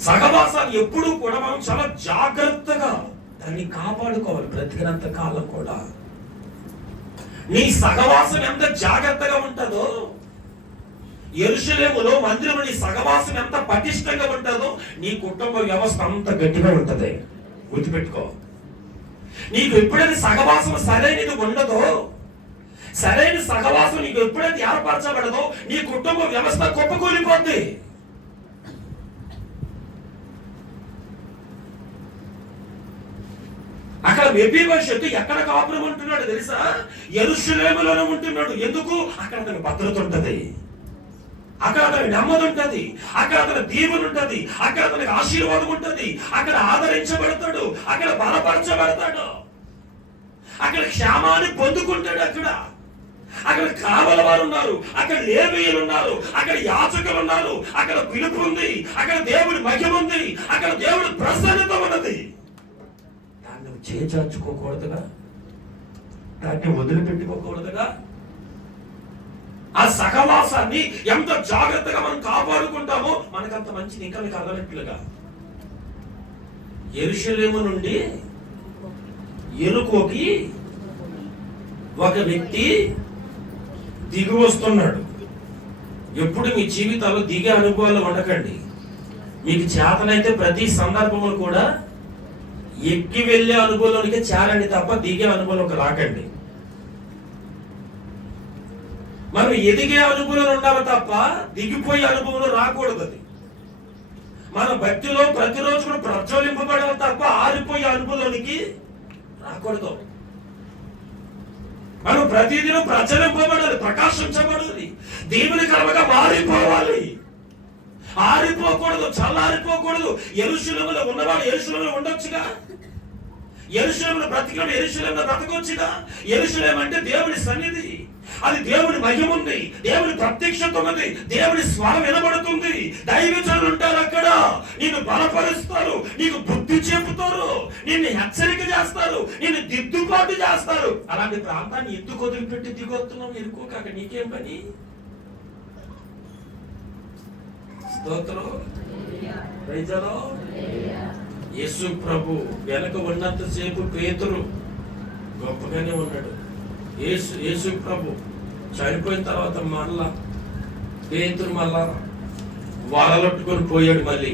సహవాసాన్ని ఎప్పుడూ కూడా మనం చాలా జాగ్రత్తగా దాన్ని కాపాడుకోవాలి బ్రతికినంత కాలం కూడా. నీ సహవాసం ఎంత జాగ్రత్తగా ఉంటుందో, యెరూషలేములో మందిరంలో నీ సహవాసం ఎంత పటిష్టంగా ఉంటుందో, నీ కుటుంబ వ్యవస్థ అంత గట్టిగా ఉంటుంది. గుర్తుపెట్టుకో. నీకు ఎప్పుడైతే సహవాసం సరైనది ఉండదో, సరైన సహవాసం నీకు ఎప్పుడైతే ఏర్పరచబడదో, నీ కుటుంబ వ్యవస్థ కుప్పకూలిపోద్ది. అక్కడ మెఫీబోషెతు ఎక్కడ కాపురం ఉంటున్నాడు తెలుసా? యెరూషలేములోనే ఉంటున్నాడు. ఎందుకు? అక్కడ అతనికి భద్రత ఉంటది, అక్కడ అతనికి నెమ్మది ఉంటది, అక్కడ అతనికి దీవెన ఉంటది, అక్కడ అతనికి ఆశీర్వాదం ఉంటది, అక్కడ ఆదరించబడతాడు, అక్కడ బలపరచబడతాడు, అక్కడ క్షేమాన్ని పొందుకుంటాడు. అక్కడ కావల వారు ఉన్నారు, అక్కడ లేవీయులు ఉన్నారు, అక్కడ యాజకులు ఉన్నారు, అక్కడ పిలుపు ఉంది, అక్కడ దేవుడి మహిమ ఉంది, అక్కడ దేవుడి ప్రసన్నత ఉన్నది. దాన్ని చేజార్చుకోకూడదుగా, దాన్ని వదిలిపెట్టుకోకూడదుగా. ఆ సహవాసాన్ని ఎంత జాగ్రత్తగా మనం కాపాడుకుంటామో మనకంత మంచిది. ఇంకా మీకు అర్థమవుతున్నట్లుగా, యెరూషలేము నుండి యెరికోకి ఒక వ్యక్తి దిగి వస్తున్నాడు. ఎప్పుడు మీ జీవితాల్లో దిగే అనుభవాలు ఉండకండి. మీకు చేతనైతే ప్రతి సందర్భంలో కూడా ఎక్కి వెళ్ళే అనుభవంలోనికి చేరండి తప్ప దిగే అనుభవంలోకి రాకండి. మనం ఎదిగే అనుభవంలో ఉండాలి తప్ప దిగిపోయే అనుభవంలో రాకూడదు. అది మన భక్తిలో ప్రతిరోజు కూడా ప్రజ్వలింపబడాలి తప్ప ఆరిపోయే అనుభవంలోనికి రాకూడదు. మనం ప్రతిదినం ప్రజ్వలింపబడాలి, ప్రకాశించబడాలి, దేవుని కర్మగా మారిపోవాలి. ఆరిపోకూడదు, చల్లారిపోకూడదు. యెరూషలేములో ఉన్నవాడు యెరూషలేములో ఉండొచ్చుగా, యెరూషలేములో బ్రతికినప్పుడు యెరూషలేములో బ్రతకొచ్చుగా. యెరూషలేము అంటే దేవుని సన్నిధి, అది దేవుని మహిమ ఉంది, దేవుని ప్రత్యక్షత ఉన్నది, దేవుని స్వరం వినబడుతుంది. దైవజనులు ఉంటారు అక్కడ, నిన్ను బలపరుస్తారు, నీకు బుద్ధి చెబుతారు, నిన్ను హెచ్చరిక చేస్తారు, నిన్ను దిద్దుబాటు చేస్తారు. అలాంటి ప్రాంతాన్ని ఎందుకు వదిలిపెట్టి దిగొస్తున్నావు? ఎరుకోక అక్కడ నీకేం పని? స్తోత్రం. యేసు ప్రభు వెనక ఉన్నంతసేపు పేతురు గొప్పగానే ఉన్నాడు. యేసు ప్రభు చనిపోయిన తర్వాత మళ్ళా పేతురు మళ్ళా వలలొట్టుకొని పోయాడు. మళ్ళీ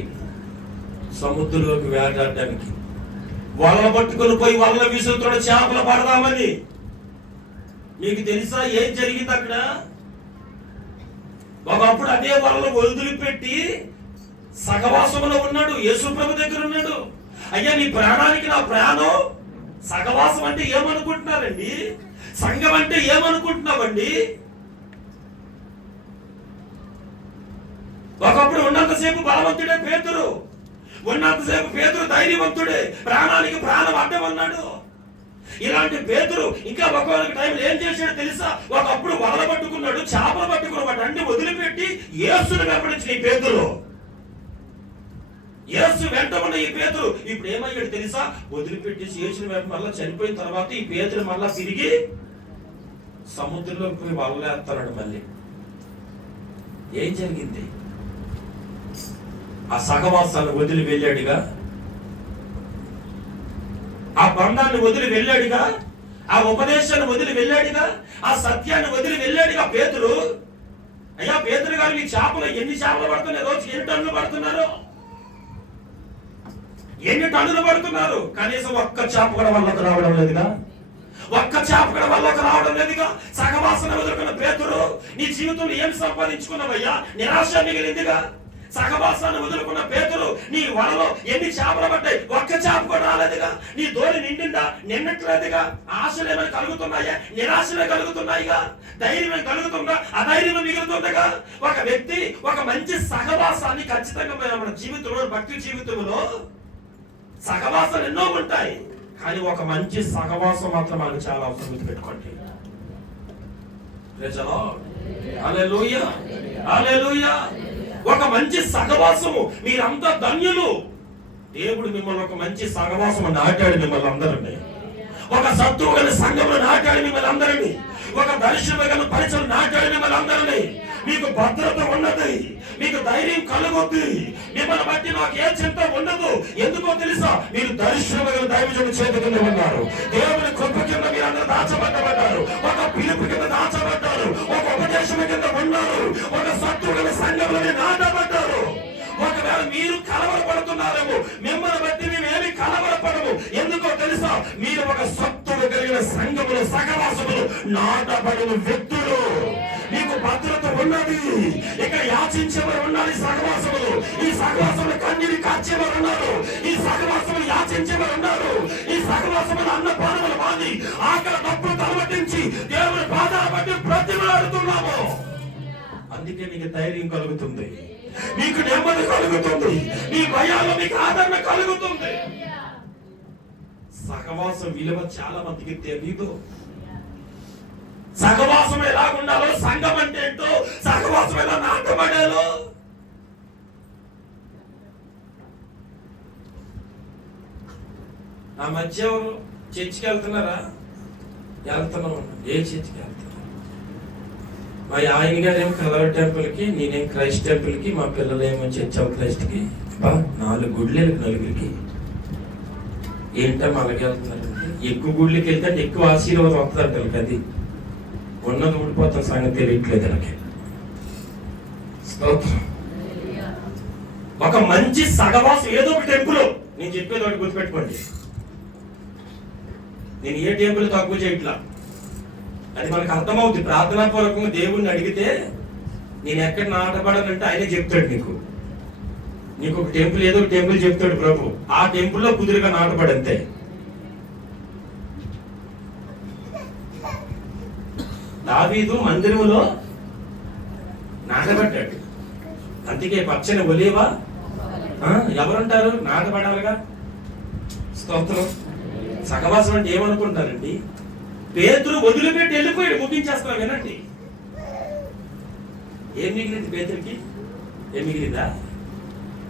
సముద్రంలోకి వేటాడడానికి వలలు పట్టుకొని పోయి వలలు విసురుతాడు, చేపలు పడదామని. మీకు తెలుసా ఏం జరిగింది అక్కడ? ఒకప్పుడు అదే వలలు వదిలిపెట్టి సహవాసంలో ఉన్నాడు, యేసు ప్రభు దగ్గర ఉన్నాడు. అయ్యా, నీ ప్రాణానికి నా ప్రాణం. సహవాసం అంటే ఏమనుకుంటున్నారండి? సంఘం అంటే ఏమనుకుంటున్నావండి? ఒకప్పుడు ఉన్నంతసేపు బలవంతుడే పేతురు, ఉన్నంతసేపు పేతురు ధైర్యవంతుడే, ప్రాణానికి ప్రాణం అడ్డమన్నాడు. ఇలాంటి పేతురు ఇంకా ఒకవేళ టైంలో ఏం చేశాడో తెలుసా? ఒకప్పుడు వలల పట్టుకున్నాడు, చేపలు పట్టుకున్న వాటి అన్ని వదిలిపెట్టి యేసును వెంబడించిన ఈ పేతురు, యేసు వెంట ఉన్న ఈ పేతురు ఇప్పుడు ఏమయ్యాడు తెలుసా? వదిలిపెట్టి యేసుని వెంట మళ్ళా చనిపోయిన తర్వాత ఈ పేతురు మళ్ళా తిరిగి సముద్రంలోకి పోయి వలలేస్తున్నాడు. మళ్ళీ ఏం జరిగింది? ఆ సహవాసాన్ని వదిలి వెళ్ళాడుగా, ఆ బంధాన్ని వదిలి వెళ్ళాడుగా, ఆ ఉపదేశాన్ని వదిలి వెళ్ళాడుగా, ఆ సత్యాన్ని వదిలి వెళ్ళాడుగా పేతురు. అయ్యా పేతురు గారు, మీ చేపలు ఎన్ని చేపలు పడుతున్నాయి? రోజు ఎన్ని టన్నులు పడుతున్నారు? ఎన్ని టన్నులు పడుతున్నారు? కనీసం ఒక్క చేప కూడా వాళ్ళకి రావడం లేదుగా, ఒక్క చేప కూడా వాళ్ళకి రావడం లేదుగా. సహవాసన వదులుకున్న పేతురు, నీ జీవితంలో ఏం సంపాదించుకున్నావయ్యా? నిరాశ మిగిలిందిగా. సహవాసాన్ని వదులుకున్న పేతురు, నీ వలలో ఎన్ని చేపలు పడ్డాయి? ఒక్క చేప కూడా రాలేదుగా. నీ దోరి నిండిందా? నిన్నట్లేదుగా. ఆశలు ఏమైనా కలుగుతున్నాయా? నిరాశలే కలుగుతున్నాయిగా. ధైర్యం కలుగుతుందా? అధైర్యం మిగులుతుండగా. ఒక వ్యక్తి ఒక మంచి సహవాసాన్ని ఖచ్చితంగా మన జీవితంలో, భక్తి జీవితంలో సహవాసాలు ఎన్నో ఉంటాయి, కానీ ఒక మంచి సహవాసం మాత్రం మనకు చాలా అవసరం. గుర్తుపెట్టుకోండి. హల్లెలూయా, హల్లెలూయా. ఒక మంచి సహవాసము. మీరంతా ధన్యులు. దేవుడు మిమ్మల్ని ఒక మంచి సహవాసం నాటాడు, మిమ్మల్ని అందరినీ ఒక సత్తువ గల సంఘంలో నాటాడు, మిమ్మల్ని అందరినీ ఒక దర్శనం గల పరిచయం నాటాడు, మిమ్మల్ని అందరినీ. మీకు భద్రత ఉన్నది, మీకు ధైర్యం కలుగుద్ది, మిమ్మల్ని బట్టి నాకు ఏ చింత ఉండదు. ఎందుకో తెలుసా? మీరు దర్శనం గల దైవజనుడి చేతి కింద ఉన్నారు, దేవుని కృప కింద మీరు అందరూ దాచబడ్డబడ్డారు, ఒక పిలుపు కింద దాచబడ్డారు, ఒక ఉపదేశం కింద ఉన్నారు, ఒక సత్తువ గల సంఘంలో నాటబడ్డారు. ఒకవేళ మీరు కలవరపడుతున్నారేమో, మిమ్మల్ని బట్టి మేమేమి కలవరపడము. ఎందుకో తెలుసా? మీరు ఒక సత్తువ కలిగిన సంఘములు, సహవాసములు నాటబడిన వ్యక్తులు. మీకు భద్రత ఉన్నది. ఇక్కడ యాచించేవారు ఉన్నారు ఈ సహవాసములు, ఈ సహవాసములు కన్నీరు కాచేవారు ఉన్నారు, ఈ సహవాసములు యాచించేవారు ఉన్నారు, ఈ సహవాసములు అన్నపానములు మాది ఆకలి తప్పులు తలబట్టించి దేవుని పాదాల బట్టి ప్రతిమలాడుతున్నాము. అందుకే మీకు ధైర్యం కలుగుతుంది, మీకు నెమ్మది కలుగుతుంది, మీ భయాల్లో మీకు ఆదరణ కలుగుతుంది. సహవాసం విలువ చాలా మందికి తెలీదు. సహవాసం ఎలా ఉండాలో, సంఘం అంటే ఏంటో, సహవాసం ఎలా నాటబడాలో. నా మధ్య ఎవరు చర్చికి వెళ్తున్నారా? వెళ్తున్నాం. ఏ చర్చికి వెళ్తున్నారు? మా ఆయన గారేమో కలవర్ టెంపుల్కి, నేనేం క్రైస్ట్ టెంపుల్కి, మా పిల్లలేమో చర్చ్ ఆఫ్ క్రైస్ట్కి. 4 గుడ్లు నలుగురికి. ఏంటమ్మా అలాగే వెళ్తున్నారంటే, ఎక్కువ గుడ్లకి వెళ్తే ఎక్కువ ఆశీర్వాదం వస్తుందంట వీళ్ళకి. అది ఉన్నది ఊడిపోతున్న సంగతి తెలియట్లేదు వీళ్ళకి. ఒక మంచి సహవాసం ఏదో ఒక టెంపుల్. నేను చెప్పేది ఒకటి గుర్తుపెట్టుకోండి, నేను ఏ టెంపుల్ తక్కువ చేయట్లా. అది మనకు అర్థమవుతుంది. ప్రార్థనాపూర్వకంగా దేవుణ్ణి అడిగితే నేను ఎక్కడ నాటబడాలంటే ఆయనే చెప్తాడు. నీకు ఒక టెంపుల్, ఏదో ఒక టెంపుల్ చెప్తాడు ప్రభు. ఆ టెంపుల్లో కుదురుగా నాటబడంతే. దావీదు మందిరములో నాటబడ్డాడు. అందుకే పచ్చని ఒలీవ ఎవరుంటారు? నాటబడాలిగా. స్తోత్రం. సహవాసం అంటే ఏమనుకుంటారండి? పేతురు వదిలిపెట్టి వెళ్ళిపోయాడు. ముగించేస్తున్నా వినండి. ఏం మిగిలింది పేతురికి? ఏం మిగిలిందా?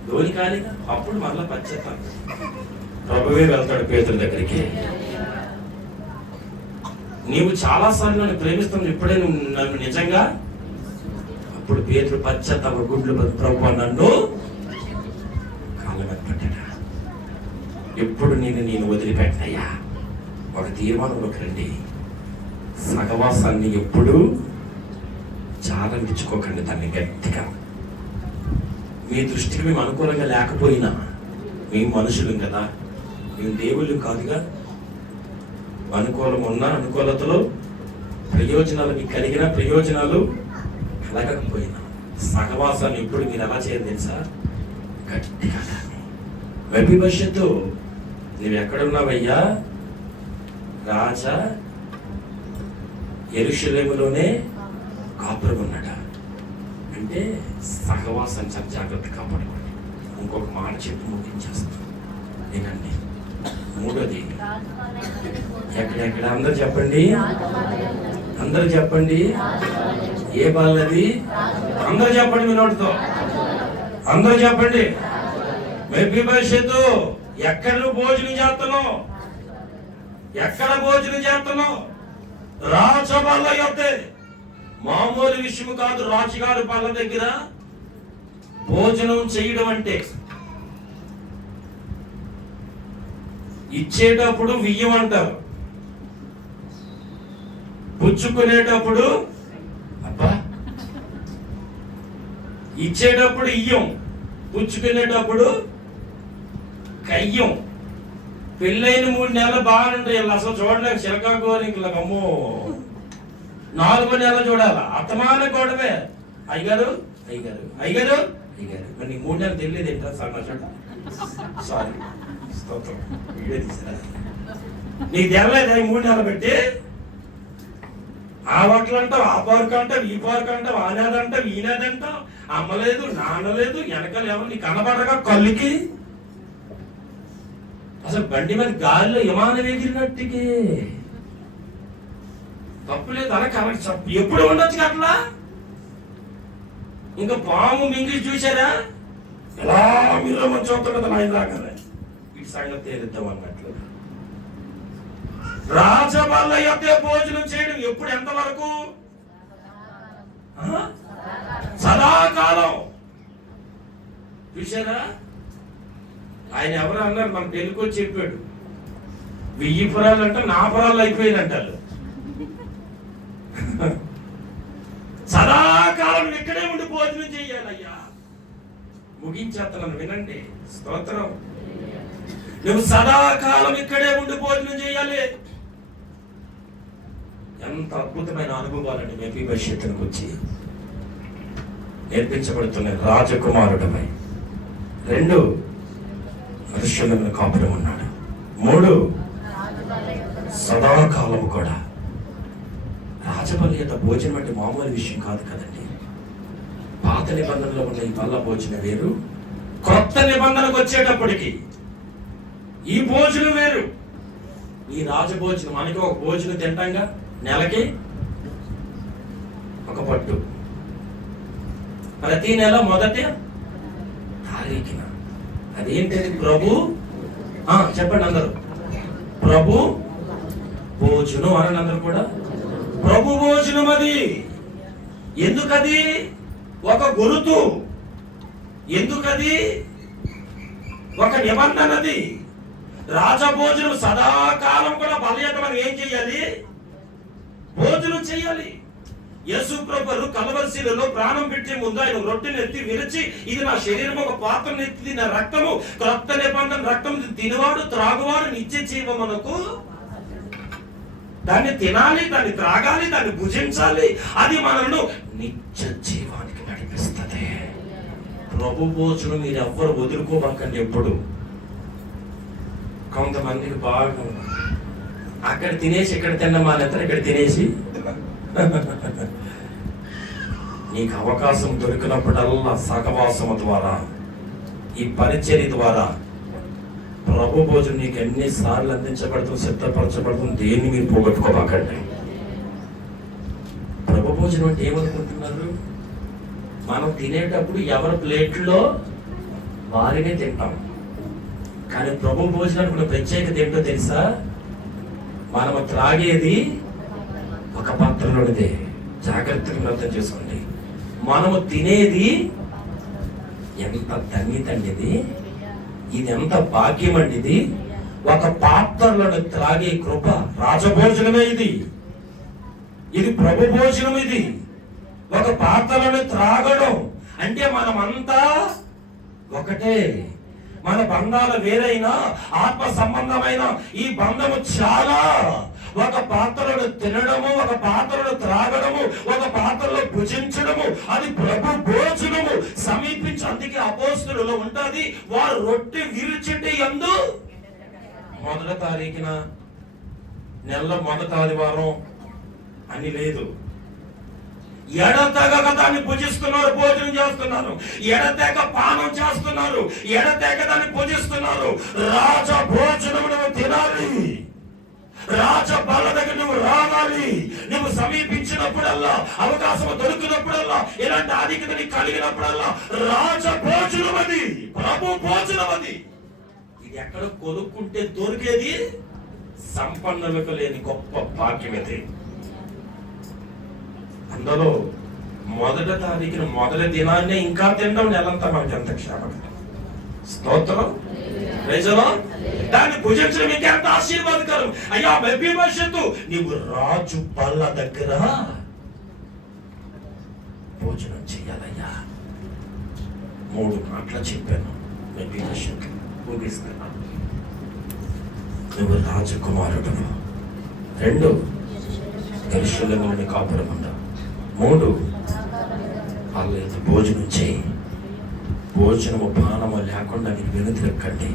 ధోని కాలిగా. అప్పుడు మరలా పశ్చాత్తాపం. ప్రభువే వెళ్తాడు పేతురు దగ్గరికి. నీవు చాలాసార్లు నన్ను ప్రేమిస్తున్నావు, ఇప్పుడే నువ్వు నన్ను నిజంగా. అప్పుడు పేతురు పశ్చాత్తాప గుడ్లు, ప్రభు నన్ను కాళ్ళబెట్టాడా, ఎప్పుడు నేను వదిలిపెట్టాయా. ఒక తీర్మానంలోకి రండి. సహవాసాన్ని ఎప్పుడు చాలా మెచ్చుకోకండి. దాన్ని గట్టిగా, మీ దృష్టికి మేము అనుకూలంగా లేకపోయినా, మేము మనుషులం కదా, మేము దేవుళ్ళు కాదుగా. అనుకూలం ఉన్న అనుకూలతలో ప్రయోజనాలు మీకు కలిగిన ప్రయోజనాలు కలగకపోయినా, సహవాసాన్ని ఎప్పుడు మీరు ఎలా చేయాలి తెలుసా? గట్టిగా. మెఫీబోషెతు, నువ్వు ఎక్కడున్నావయ్యా? రాజా యెరూషలేములోనే కాపురం ఉన్నాడా అంటే సహవాసం చాలా జాగ్రత్త కాపాడుకోండి. ఇంకొక మాట చెప్పి ముగించేస్తాను వినండి. 3వది ఎక్కడెక్కడ? అందరూ చెప్పండి, అందరూ చెప్పండి. ఏ బాలది? అందరూ చెప్పండి మీ నోటితో, అందరూ చెప్పండి. మెఫీబోషెతు, ఎక్కడ నువ్వు భోజనం చేస్తున్నావు? ఎక్కడ భోజనం చేస్తున్నావు? రాజబల్ల యొద్దే. మామూలు విషయం కాదు. రాజుగారి బల్ల దగ్గర భోజనం చేయడం అంటే ఇచ్చేటప్పుడు వియ్యం అంటారు, పుచ్చుకునేటప్పుడు అబ్బా, ఇచ్చేటప్పుడు ఇయ్యం, పుచ్చుకునేటప్పుడు కయ్యం. పెళ్ళైన 3 నెలలు బాగానుంటాయి. అసలు చూడలేక చిలకాకు ఇంకా అమ్మో 4వ నెల చూడాలా. అత్తమాన గొడవే. అయ్యగారు అయ్యగారు అయ్యగారు అయ్యగారు. మరి నీకు 3 నెలలు తెలియదు ఏంటో సన్నచోట. సారీ, స్తోత్రం. వీడియో తీసారా? నీకు తెరలేదు 3 నెలలు పెట్టి. ఆ హోటల్ అంటావు, ఆ పార్క్ అంటావు, ఈ పార్క్ అంటావు, ఆ నేద అంటావు, ఈ నేద అంటావు. అమ్మలేదు, నాన్నలేదు, వెనకాల ఎవరు నీకు కనబడగా కళ్ళుకి. అసలు బండి మీద గాలిలో విమానం ఎగిరినట్టుకి. తప్పులేదు, అలా కరెక్ట్. ఎప్పుడు ఉండొచ్చు అట్లా. ఇంకా పాము మింగి చూసారా? ఎలా మీరు చూస్తాం కదా నాయన లాగానే. సంగతి తేలిద్దాం అన్నట్లు. రాజబల్ల యొద్ద భోజనం చేయడం ఎప్పుడు, ఎంతవరకు? సదాకాలం. చూసారా, ఆయన ఎవరు అన్నారు, మన తెలుగు చెప్పాడు, 1000 పురాలు అంటే నా పురాలు అయిపోయినట్టారు. సదాకాలం ఇక్కడే ఉండి భోజనం చెయ్యాలయ్యా. ముగించేస్తున్నాను, వినండి. స్తోత్రం. నువ్వు సదాకాలం ఇక్కడే ఉండి భోజనం చేయాలి. ఎంత అద్భుతమైన అనుభవాలండి మెఫీబోషెతుకు వచ్చి నేర్పించబడుతున్నాయి. రాజకుమారుడమై. 2, యెరూషలేములో కాపురం ఉన్నాడు. 3, సదాకాలము కూడా. రాజబల్లి యొక్క భోజనం అంటే మామూలు విషయం కాదు కదండి. పాత నిబంధనలో ఉన్న ఈ బల్ల భోజనం వేరు, కొత్త నిబంధనకు వచ్చేటప్పటికి ఈ భోజనం వేరు. ఈ రాజభోజనం, మనకి ఒక భోజనం తింటాంగా, నెలకి ఒక పట్టు, ప్రతి నెల మొదటి తారీఖున. అదేంటది? ప్రభు, చెప్పండి అందరూ, ప్రభు భోజనం అనండి అందరూ కూడా. ప్రభు భోజనం అది. ఎందుకది? ఒక గురుతు. ఎందుకది? ఒక నిబంధనది. రాజభోజనం సదాకాలం కూడా బలయత మనం ఏం చేయాలి? భోజనం చేయాలి. యేసు ప్రభువు కలవరిశిలలో ప్రాణం పెట్టే ముందు ఆయన రొట్టెని ఎత్తి విరిచి, ఇది నా శరీరం, ఒక పాత్రను ఎత్తి నా రక్తము, క్రొత్త నిబంధన రక్తం, తినవాడు త్రాగువాడు నిత్య జీవమునకు. దాన్ని తినాలి, దాన్ని త్రాగాలి, దాన్ని భుజించాలి. అది మనల్ని నిత్య జీవానికి నడిపిస్తుంది. ప్రభు భోజనం మీరు ఎవ్వరు వదులుకోబాకండి ఎప్పుడు. కొంతమందికి బాగా అక్కడ తినేసి ఇక్కడ తిన్నమానేస్తారు, ఇక్కడ తినేసి. నీకు అవకాశం దొరికినప్పుడల్లా సహవాసము ద్వారా, ఈ పరిచర్య ద్వారా ప్రభు భోజనం నీకు ఎన్నిసార్లు అందించబడుతుంది, సిద్ధపరచబడుతుంది. దేన్ని మీరు పోగొట్టుకోబాకండి. ప్రభు భోజనం అంటే ఏమనుకుంటున్నారు? మనం తినేటప్పుడు ఎవరి ప్లేట్లో వారినే తింటాం. కానీ ప్రభు భోజనానికి ఉన్న ప్రత్యేకత ఏంటో తెలుసా? మనము త్రాగేది ఒక పాత్రలోనిదే. జాగ్రత్తగా అర్థం చేసుకోండి. మనము తినేది ఎంత ధన్యత అండి ఇది. ఇది ఎంత భాగ్యం అండి ఇది. ఒక పాత్రలను త్రాగే కృప. రాజభోజనమే ఇది. ఇది ప్రభు భోజనం. ఇది ఒక పాత్రలను త్రాగడం అంటే మనమంతా ఒకటే. మన బంధాలు వేరైనా ఆత్మ సంబంధమైన ఈ బంధము చాలా. ఒక పాత్రను తినడము, ఒక పాత్రను త్రాగడము, ఒక పాత్రలో భుజించడము, అది ప్రభు భోజనము. సమీపించి, అందుకే అపోస్తలులో ఉంటుంది, వారు రొట్టె విరిచిటి యందు మొదటి తారీఖున, నెల మొదటి ఆదివారం అని లేదు. ఎడతెగక దాన్ని భుజిస్తున్నారు, భోజనం చేస్తున్నారు. ఎడతెగ పానం చేస్తున్నారు, ఎడతెగ దాన్ని భుజిస్తున్నారు. రాజ భోజనం నువ్వు తినాలి. రాజ బల్ల దగ్గర నువ్వు రావాలి. నువ్వు సమీపించినప్పుడల్లా, అవకాశం దొరికినప్పుడల్లా, ఇలాంటి ఆధిక్యత నీకు కలిగినప్పుడల్లా రాజ భోజనం అది, ప్రభు భోజనం అది. ఇది ఎక్కడ కొనుక్కుంటే దొరికేది? సంపన్నులకు లేని గొప్ప భాగ్యమది. అందులో మొదటి తారీఖున మొదటి దినాన్నే ఇంకా తినడం నెలంతా మనకి ఎంత క్షేమం. స్తోత్రం. దాన్ని భుజించడం ఇంకెంత ఆశీర్వాదకరం. అయ్యా మెఫీబోషెతు, నీవు రాజు బల్ల దగ్గర భోజనం చేయాలయ్యా. 3 మాటలు చెప్పాను. మెఫీబోషెతు ముగిస్తున్నా. నువ్వు రాజకుమారుడును. 2, యెరూషలేములో కాపురం ఉందా. 3, వాళ్ళైతే భోజనం చేయి. భోజనము పానము లేకుండా మీరు వెనుతిరక్కండి.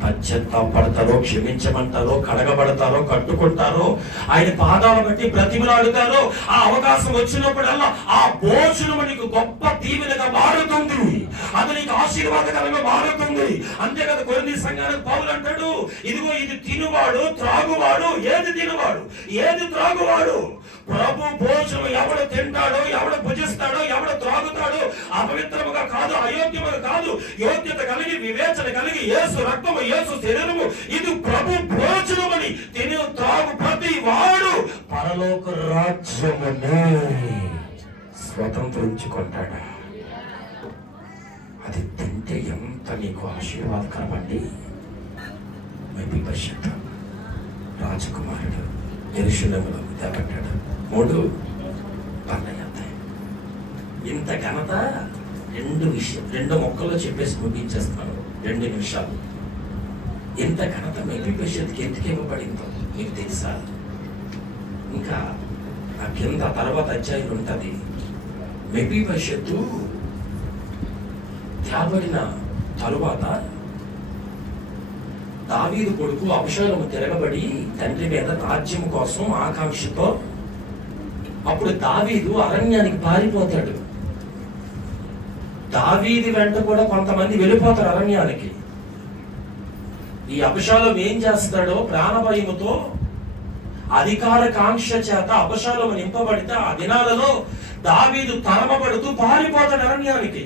పశ్చాత్తాపడతారో, క్షమించమంటారో, కడగబడతారో, కట్టుకుంటారో, ఆయన పాదాల బట్టి బ్రతిమలాడుతారో, ఆ అవకాశం వచ్చినప్పుడల్లా ఆ భోజనము నీకు గొప్ప దీవెనగా మారుతుంది. అది నీకు ఆశీర్వాదకరంగా మారుతుంది. అంతే కదా కొరింథీ సంఘానికి పౌలు అంటాడు, ఇదిగో ఇది తినువాడు త్రాగువాడు, ఏది తినువాడు ఏది త్రాగువాడు, ప్రభు భోజనం ఎవడు తింటాడో, ఎవడు భుజిస్తాడో, ఎవడు త్రాగుతాడో అపవిత్రముగా కాదు, అయోగ్యముగా కాదు, యోగ్యత కలిగి వివేచన కలిగి యేసు రక్తము యేసు శరీరము ఇది ప్రభు భోజనమని తిని త్రాగు ప్రతి వాడు పరలోక రాజ్యమునే స్వతంత్రించుకుంటాడు. అది తింటే ఎంత నీకు ఆశీర్వాదకరమండి. మెఫీబోషెత్ రాజకుమారుడు యెరూషలేములో విద్యపడ్డాడు. 3 పన్నయ్యాయి. ఇంత ఘనత 2 మొక్కల్లో చెప్పేసి ముగించేస్తాను, 2 నిమిషాలు. ఇంత ఘనత మెఫీబోషెత్కి ఎందుకు ఇవ్వబడిందో మీకు తెలుసా? ఇంకా ఆ కింద తర్వాత అధ్యాయం ఉంటుంది. మెఫీబోషెత్ తేబడిన తరువాత దావీదు కొడుకు అబ్షాలోము తిరగబడి తండ్రి మీద రాజ్యం కోసం ఆకాంక్షతో, అప్పుడు దావీదు అరణ్యానికి పారిపోతాడు. దావీదు వెంట కూడా కొంతమంది వెళ్ళిపోతారు అరణ్యానికి. ఈ అబ్షాలోము ఏం చేస్తాడో ప్రాణభయముతో అధికార కాంక్ష చేత అబ్షాలోము నింపబడితే ఆ దినాలలో దావీదు తరమబడుతూ పారిపోతాడు అరణ్యానికి.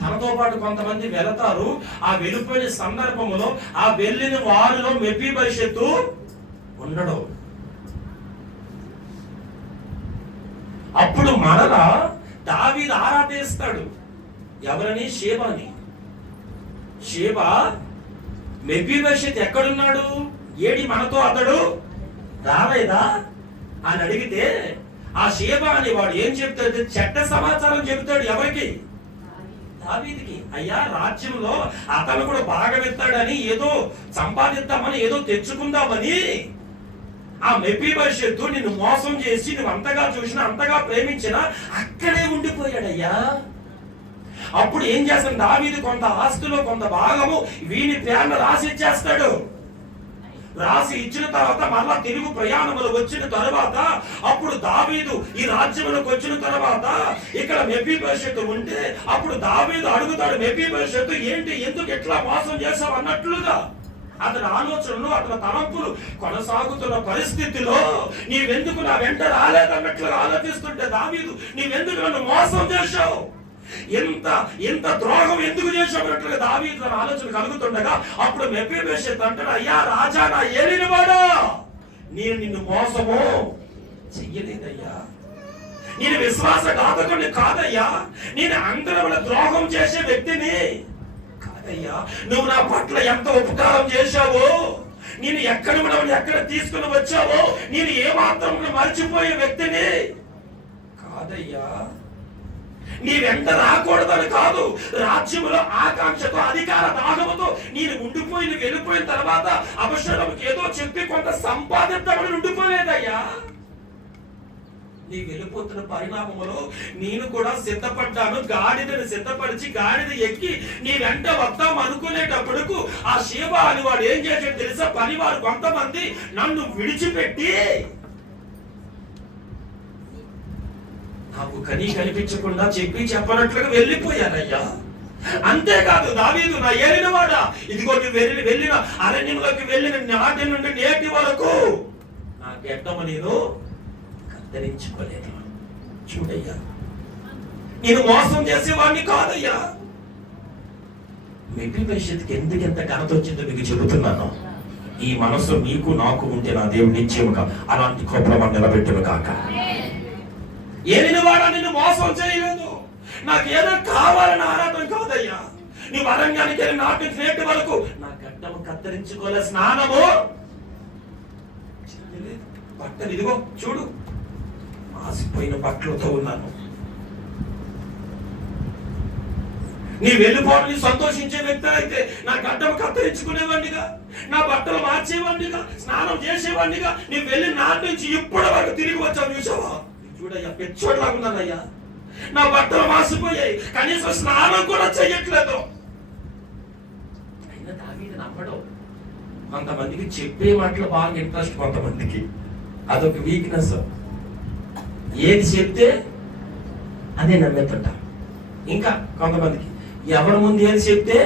తనతో పాటు కొంతమంది వెళతారు. ఆ వెళ్ళిపోయిన సందర్భంలో ఆ వెళ్ళిన వారిలో మెఫీబోషెత్ ఉండడు. అప్పుడు మరలా దావీదు ఆరాధిస్తాడు. ఎవరని? షేబాని. షేబా మెఫీబోషెత్ ఎక్కడున్నాడు, ఏడి మనతో అతడు రాలేదా అని అడిగితే ఆ షేబా అని వాడు ఏం చెప్తాడు? చెడ్డ సమాచారం చెబుతాడు. ఎవరికి? దావీదుకి. అయ్యా, రాజ్యంలో అతను కూడా భాగమెత్తాడని, ఏదో సంపాదిద్దామని, ఏదో తెచ్చుకుందామని ఆ మెఫీబోషెత్ నిన్ను మోసం చేసి నువ్వు అంతగా చూసినా అంతగా ప్రేమించినా అక్కడే ఉండిపోయాడయ్యా. అప్పుడు ఏం చేస్తాడు? దావీదు కొంత ఆస్తిలో కొంత భాగము వీని పేరున రాసి ఇచ్చేస్తాడు. రాసి ఇచ్చిన తర్వాత మళ్ళా తిరుగు ప్రయాణములు వచ్చిన తర్వాత అప్పుడు దావీదు ఈ రాజ్యములకు వచ్చిన తర్వాత ఇక్కడ మెఫీబోషెత్ ఉంటే అప్పుడు దావీదు అడుగుతాడు, మెఫీబోషెత్ ఏంటి, ఎందుకు ఎట్లా మోసం చేసావు అన్నట్లుగా. అతని ఆలోచనలు అతని తలంపులు కొనసాగుతున్న పరిస్థితిలో నీవెందుకు నా వెంట రాలేదన్నట్లుగా ఆలోచిస్తుంటే దావీదు, నీవెందుకు నన్ను మోసం చేశావు, ఎంత ద్రోహం ఎందుకు చేసామన్నట్లుగా దావీదు తన ఆలోచన కలుగుతుండగా అప్పుడు మెఫీబోషెత్ అంటాడు, అయ్యా రాజా, నా ఏలినవాడా, నేను నిన్ను మోసము చెయ్యలేదయ్యా, నేను విశ్వాసఘాతకుడిని కాదయ్యా, నేను అందరముల ద్రోహం చేసే వ్యక్తిని కాదయ్యా, నువ్వు నా పట్ల ఎంత ఉపకారం చేశావో, నేను ఎక్కడ తీసుకుని వచ్చావో, నేను ఏమాత్రం మర్చిపోయే వ్యక్తిని కాదయ్యా, నీ వెంట రాకూడదని కాదు, రాజ్యములో ఆకాంక్షతో అధికార దాహముతో నేను ఉండిపోయి వెళ్ళిపోయిన తర్వాత అబషలోముకి ఏదో చెప్పి కొంత సంపాదిద్దామని ఉండిపోలేదయ్యా. నీ వెళ్ళిపోతున్న పరిణామములో నేను కూడా సిద్ధపడ్డాను. గాడిదను సిద్ధపరిచి గాడిద ఎక్కి నీ వెంట వద్దాం అనుకునేటప్పుడు ఆ షేబా అని వాడు ఏం చేశాడు తెలుసా? పనివారు కొంతమంది నన్ను విడిచిపెట్టి నాకు కనిపించకుండా చెప్పనట్లుగా వెళ్ళిపోయానయ్యా. అంతేకాదు దావీదు, నా ఏలినవాడా, ఇదిగో నువ్వు వెళ్ళిన అరణ్యంలోకి వెళ్ళిన నాటి నుండి నేటి వరకు నా గెడ్డము నేను కత్తిరించుకోలేదు. చూడయ్యా, నేను మోసం చేసేవాడిని కాదయ్యా. మెఫీబోషెత్కి ఎందుకు ఎంత ఘనత వచ్చిందో మీకు చెబుతున్నాను. ఈ మనసు నీకు నాకు ఉంటే నా దేవుడు నిశ్చయముగా అలాంటి కృపను నిలబెట్టును కాక. ఏలిన వాడా, నిన్ను మోసం చేయలేదు, నాకు ఏదో కావాలని ఆరాధన కాదయ్యా. నీ అరణ్యానికి వెళ్ళి నాటి నేటి వరకు నా గడ్డము కత్తిరించుకోలే, స్నానము బట్టలు ఇదిగో చూడు మాసిపోయిన బట్టలతో ఉన్నాను. నీ వెళ్ళిపోవని సంతోషించే వ్యక్తి అయితే నా గడ్డము కత్తిరించుకునేవాడిగా, నా బట్టలు మార్చేవాడిగా, స్నానం చేసేవాడిగా, నీ వెళ్ళి నాటి నుంచి ఇప్పటి వరకు తిరిగి వచ్చావు. చూసావా? చూడయ్యా, పెచ్చోడ్లాగున్నానయ్యా, నా బట్టలు మాసిపోయాయి, కనీసం స్నానం కూడా చెయ్యట్లేదు. అయినా దావీదు నమ్మడు. కొంతమందికి చెప్పే మాటలు బాగా ఇంట్రెస్ట్, కొంతమందికి అదొక వీక్నెస్. ఏది చెప్తే అదే నమ్మేతుంట. ఇంకా కొంతమందికి ఎవరి ముందు ఏది చెప్తే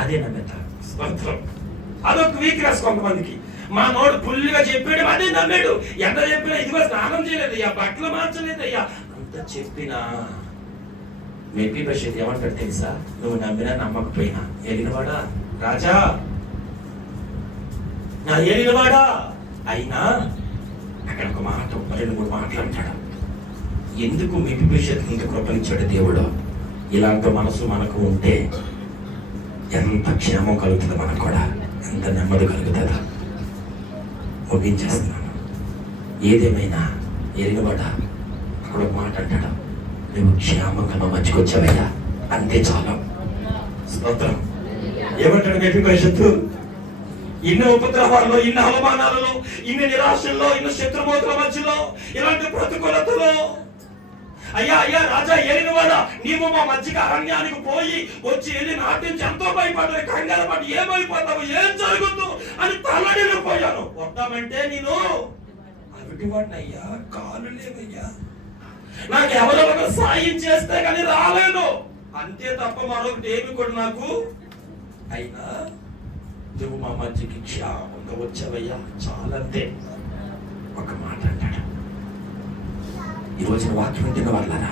అదే నమ్మేస్తారు. స్తోత్రం. అదొక వీక్నెస్ కొంతమందికి. మా నోడు పుల్లిగా చెప్పాడు అదే నమ్మాడు. ఎంత చెప్పినా ఇదిగో స్నానం చేయలేదయ్యా, బట్టలు మార్చలేదయ్యా, అంత చెప్పినా మెఫీబోషెత్ ఏమంటాడు తెలుసా? నువ్వు నమ్మినా నమ్మకపోయినా ఏలినవాడా రాజా, నా ఏలినవాడా అయినా అక్కడ ఒక మాట 2-3 మాటలు అంటాడు. ఎందుకు మెఫీబోషెత్ ఇంత కృపనిచ్చాడు దేవుడు? ఇలాంటి మనసు మనకు ఉంటే ఎంత క్షేమం కలుగుతుంది, మనకు కూడా ఎంత నెమ్మది కలుగుతుందా. ముగించేస్తున్నాను. ఏదేమైనా ఎరిగినవాడా అక్కడ ఒక మాట అంటాడు, నువ్వు క్షేమంగా మా మర్చికొచ్చావయ్యా, అంతే చాలు. స్తోత్రం. ఏమంటాడు మెఫీబోషెత్? ఇన్ని ఉపద్రవాల్లో, ఇన్ని అవమానాలలో, ఇన్ని నిరాశల్లో, ఇన్ని శత్రుమూతుల మధ్యలో, ఇలాంటి ప్రతికూలతలో అయ్యా అయ్యా రాజా ఏలినవాడా, నీవు మా మధ్యకి అరణ్యానికి పోయి వచ్చి వెళ్ళి నాటించి ఎంతో భయపడ్డాను, కంగారు పడి ఏమైపోతావు, ఏం జరుగుతూ అని తల్లడిల్లిపోయాను. వద్దామంటే నేను అవిటివాడిని అయ్యా, కాలు లేవయ్యా, నాకు ఎవరెవరు సాయం చేస్తే కానీ రాలేను, అంతే తప్ప మరొకటి ఏమి కూడా నాకు. అయినా నువ్వు మా మధ్యకి క్షేమంగా వచ్చావయ్యా, చాలంతే. ఒక మాట అంటాడు. ఈ రోజున వాక్యం వింటున్న వాళ్ళరా,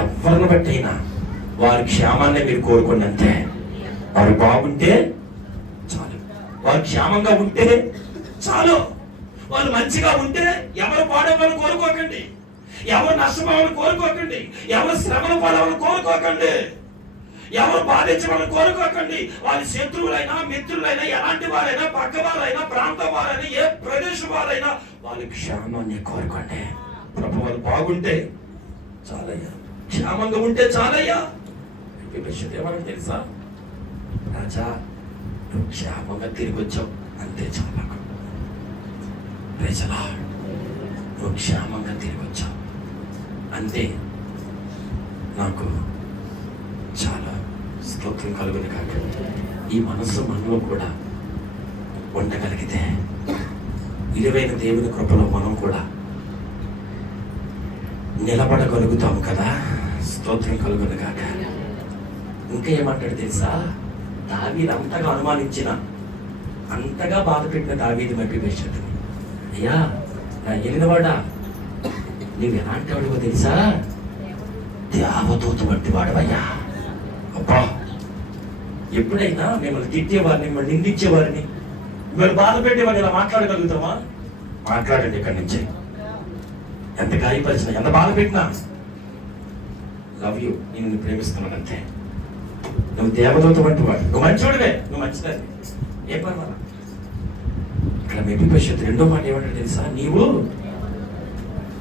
ఎవరిని బట్టి అయినా వారి క్షేమాన్ని మీరు కోరుకోండి, అంతే. వారు బాగుంటే చాలు, వారు క్షేమంగా ఉంటే చాలు, వాళ్ళు మంచిగా ఉంటే ఎవరు పాడేవాళ్ళని కోరుకోకండి, ఎవరు నష్టపోవాలని కోరుకోకండి, ఎవరు శ్రమను పడాలని కోరుకోకండి, ఎవరు బాధించమని కోరుకోకండి. వాళ్ళ శత్రువులైనా మిత్రులైనా ఎలాంటి వారైనా పక్క వారైనా ప్రాంతం వారైనా ఏ ప్రదేశం వారైనా వాళ్ళ క్షేమాన్ని కోరుకోండి. ప్రభు వాళ్ళు బాగుంటే చాలయ్యా, క్షేమంగా ఉంటే చాలయ్యా. ఏమని తెలుసా? రాజా నువ్వు క్షేమంగా తిరిగి వచ్చావు, అంతే చాలకు. ప్రజలా నువ్వు క్షేమంగా తిరిగి వచ్చావు, అంతే నాకు చాలా. స్తోత్రం కలుగుని కాక. ఈ మనసు మనలో కూడా ఉండగలిగితే విలువైన దేవుని కృపలో మనం కూడా నిలబడగలుగుతాము కదా. స్తోత్రం కలుగుని కాక. ఇంకా ఏమంటాడు తెలుసా? దావీదు అంతగా అనుమానించిన, అంతగా బాధ పెట్టిన దావీదు మెఫీబోషెతుని, అయ్యా నా ఏలినవాడా, నువ్వు ఎలాంటి వాడివో తెలుసా? దేవదూత వంటి వాడవయ్యా. అబ్బా, ఎప్పుడైనా మిమ్మల్ని తిట్టేవారిని, మిమ్మల్ని నిందించేవారిని, మిమ్మల్ని బాధ పెట్టేవారిని ఇలా మాట్లాడగలుగుతామా? మాట్లాడండి ఇక్కడి నుంచి. ఎంత గాయపరిచినా, ఎంత బాధ పెట్టినా, లవ్ యూ, నేను నిన్ను ప్రేమిస్తున్నాను, అంతే. నువ్వు దేవదూత వంటి వాడు, నువ్వు మంచివాడివే, నువ్వు మంచిదాన్ని, ఏం పర్వాలా. ఇక్కడ మెఫీబోషెత్ రెండో మాట ఏమంటాడు తెలుసా? నీవు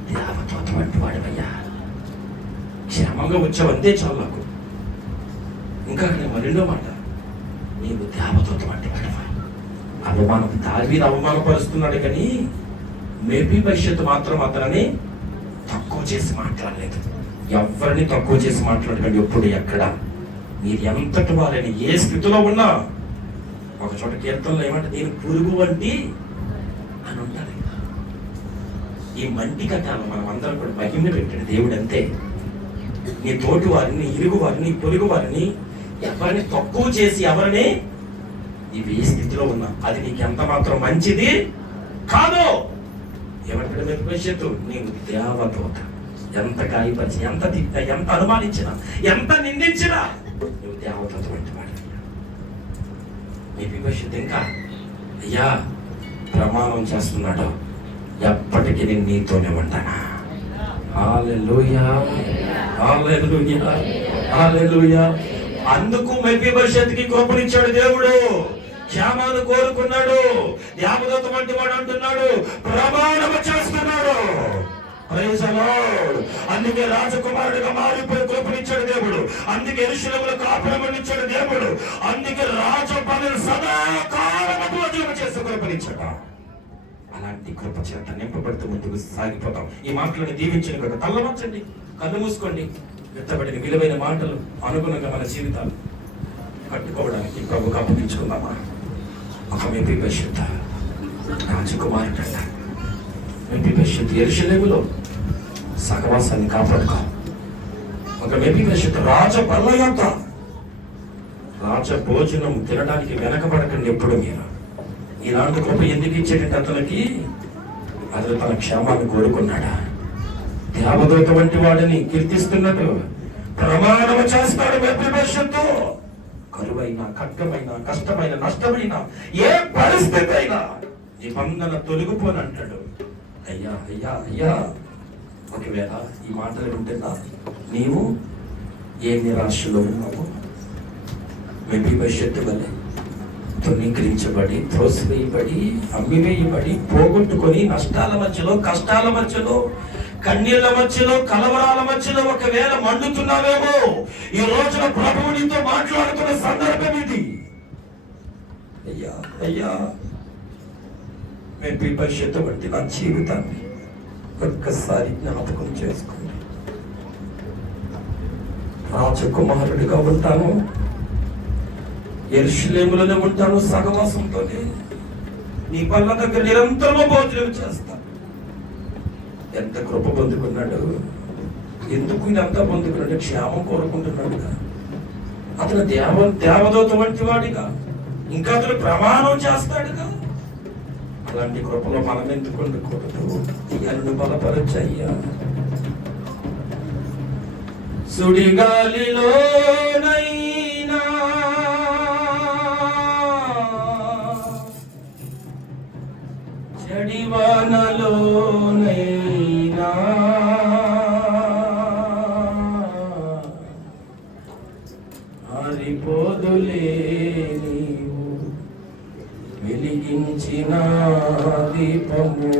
దేవదూత వంటి వాడివయ్యా, క్షేమంగా వచ్చావు, అంతే చాలు నాకు. ఇంకా రెండో మాట, నీవు దేవదూత వంటి వాడివా. దావీదు అవమానపరుస్తున్నాడు కానీ మెఫీబోషెత్ మాత్రం అతనిని తక్కువ చేసి మాట్లాడలేదు. ఎవరిని తక్కువ చేసి మాట్లాడకండి ఎప్పుడు, ఎక్కడ. మీరు ఎంతటి వారైనా ఏ స్థితిలో ఉన్నా, ఒక చోట కీర్తనలో ఏమంటే నేను పురుగు వంటి అని ఉండాలి. ఈ మంటి కట్టాలి మనం అందరం కూడా మహిమ పెట్టాడు దేవుడు, అంతే. నీ తోటి వారిని, ఇరుగు వారిని, పొరుగు వారిని ఎవరిని తక్కువ చేసి ఎవరిని నీవు ఏ స్థితిలో ఉన్నా అది నీకు ఎంత మాత్రం మంచిది కాదు. ఏమంటాడు మెఫీబోషెత్? నీవు దేవదూత. ఎంత గాయపరిచి, ఎంత తిట్టినా, ఎంత అనుమానించినా, ఎంత నిందించినా నువ్వు దేవదూత వంటి వాడు. మెఫీబోషెత్ ఇంకా అయ్యా ప్రమాణం చేస్తున్నాడు, ఎప్పటికీ నేను నీతోనే ఉంటానా. హల్లెలూయా, హల్లెలూయా, హల్లెలూయా. అందుకు మెఫీబోషెత్కి కృపనిచ్చాడు దేవుడు, క్షేమాన్ని కోరుకున్నాడు. దేవదూత వంటి వాడు అంటున్నాడు, ప్రమాణం చేస్తున్నాడు. Praise the lord. అందుకే రాజకుమారుడిగా మారిపోయి కృపనిచ్చాడు దేవుడు. అందుకే యెరూషలేములో కాపురమనిచ్చాడు దేవుడు. అందుకే రాజు పదవి సదాకాలము భోజనం చేసి కృపనిచ్చాడు. అలాంటి కృప చేత నింపబడుతూ ముందుకు సాగిపోతాం. ఈ మాటలను దీవించిన కనుక తల్లవంచండి, కళ్ళు మూసుకోండి. ఎత్తబడిన విలువైన మాటలు అనుగుణంగా మన జీవితాలు కట్టుకోవడానికి ప్రభువుకు అప్పగించుకుందామా? ఒక మెఫీబోషెత్ రాజకుమారుడు అంట. మెఫీబోషెత్ యెరూషలేములో సహవాసాన్ని కాపాడుకో. ఒక మెఫీబోషెతు రాజ బల్ల యొద్ద రాజ భోజనం తినడానికి వెనకబడకండి ఎప్పుడు మీరు. ఇలాంటి కృప ఎందుకు ఇచ్చేటంటే అతనికి అతను తన క్షేమాన్ని కోరుకున్నాడా? దేవదూత వంటి వాడిని కీర్తిస్తున్నట్టు ప్రమాణము చేస్తాడు మెఫీబోషెతు. కరువైన, ఖడ్గమైన, కష్టమైన, నష్టమైన ఏ పరిస్థితి అయినా నిబంధన తొలగిపోనంటాడు. అయ్యా అయ్యా అయ్యా, ఒకవేళ ఈ మాటలు వింటున్నా నీవు ఏ నిరాశలో ఉన్నావు? మెఫీబోషెతు వలె తృణీకరించబడి, త్రోసివేయబడి, అమ్మివేయబడి, పోగొట్టుకొని నష్టాల మధ్యలో, కష్టాల మధ్యలో, కన్నీళ్ల మధ్యలో, కలవరాల మధ్యలో ఒకవేళ మండుతున్నావేమో, ఈ రోజున ప్రభువు నీతో మాట్లాడుతున్న సందర్భం ఇది. అయ్యా అయ్యా, మెఫీబోషెతు వంటి నా జీవితాన్ని ఒక్కసారి జ్ఞాపకం చేసుకోండి. రాజకుమారుడిగా ఉంటాను, యెరూషలేములోనే ఉంటాను, సహవాసంతోనే నీ పళ్ళ దగ్గర నిరంతరము భోజనం చేస్తాను. ఎంత కృప పొందుకున్నాడు! ఎందుకు ఇదంతా పొందుకున్నాడు? క్షేమం కోరుకుంటున్నాడుగా. అతను దేవదూత వంటి వాడిగా, ఇంకా అతను ప్రమాణం చేస్తాడుగా. అలాంటి కృపలో మనం ఎందుకు ఉండకూడదు? ఇవన్నీ బలపరచయ్యా. సుడిగాలిలోనైనా జడివానలోనైనా ఆరిపోదులే నీవు వెలిగించిన దీపము.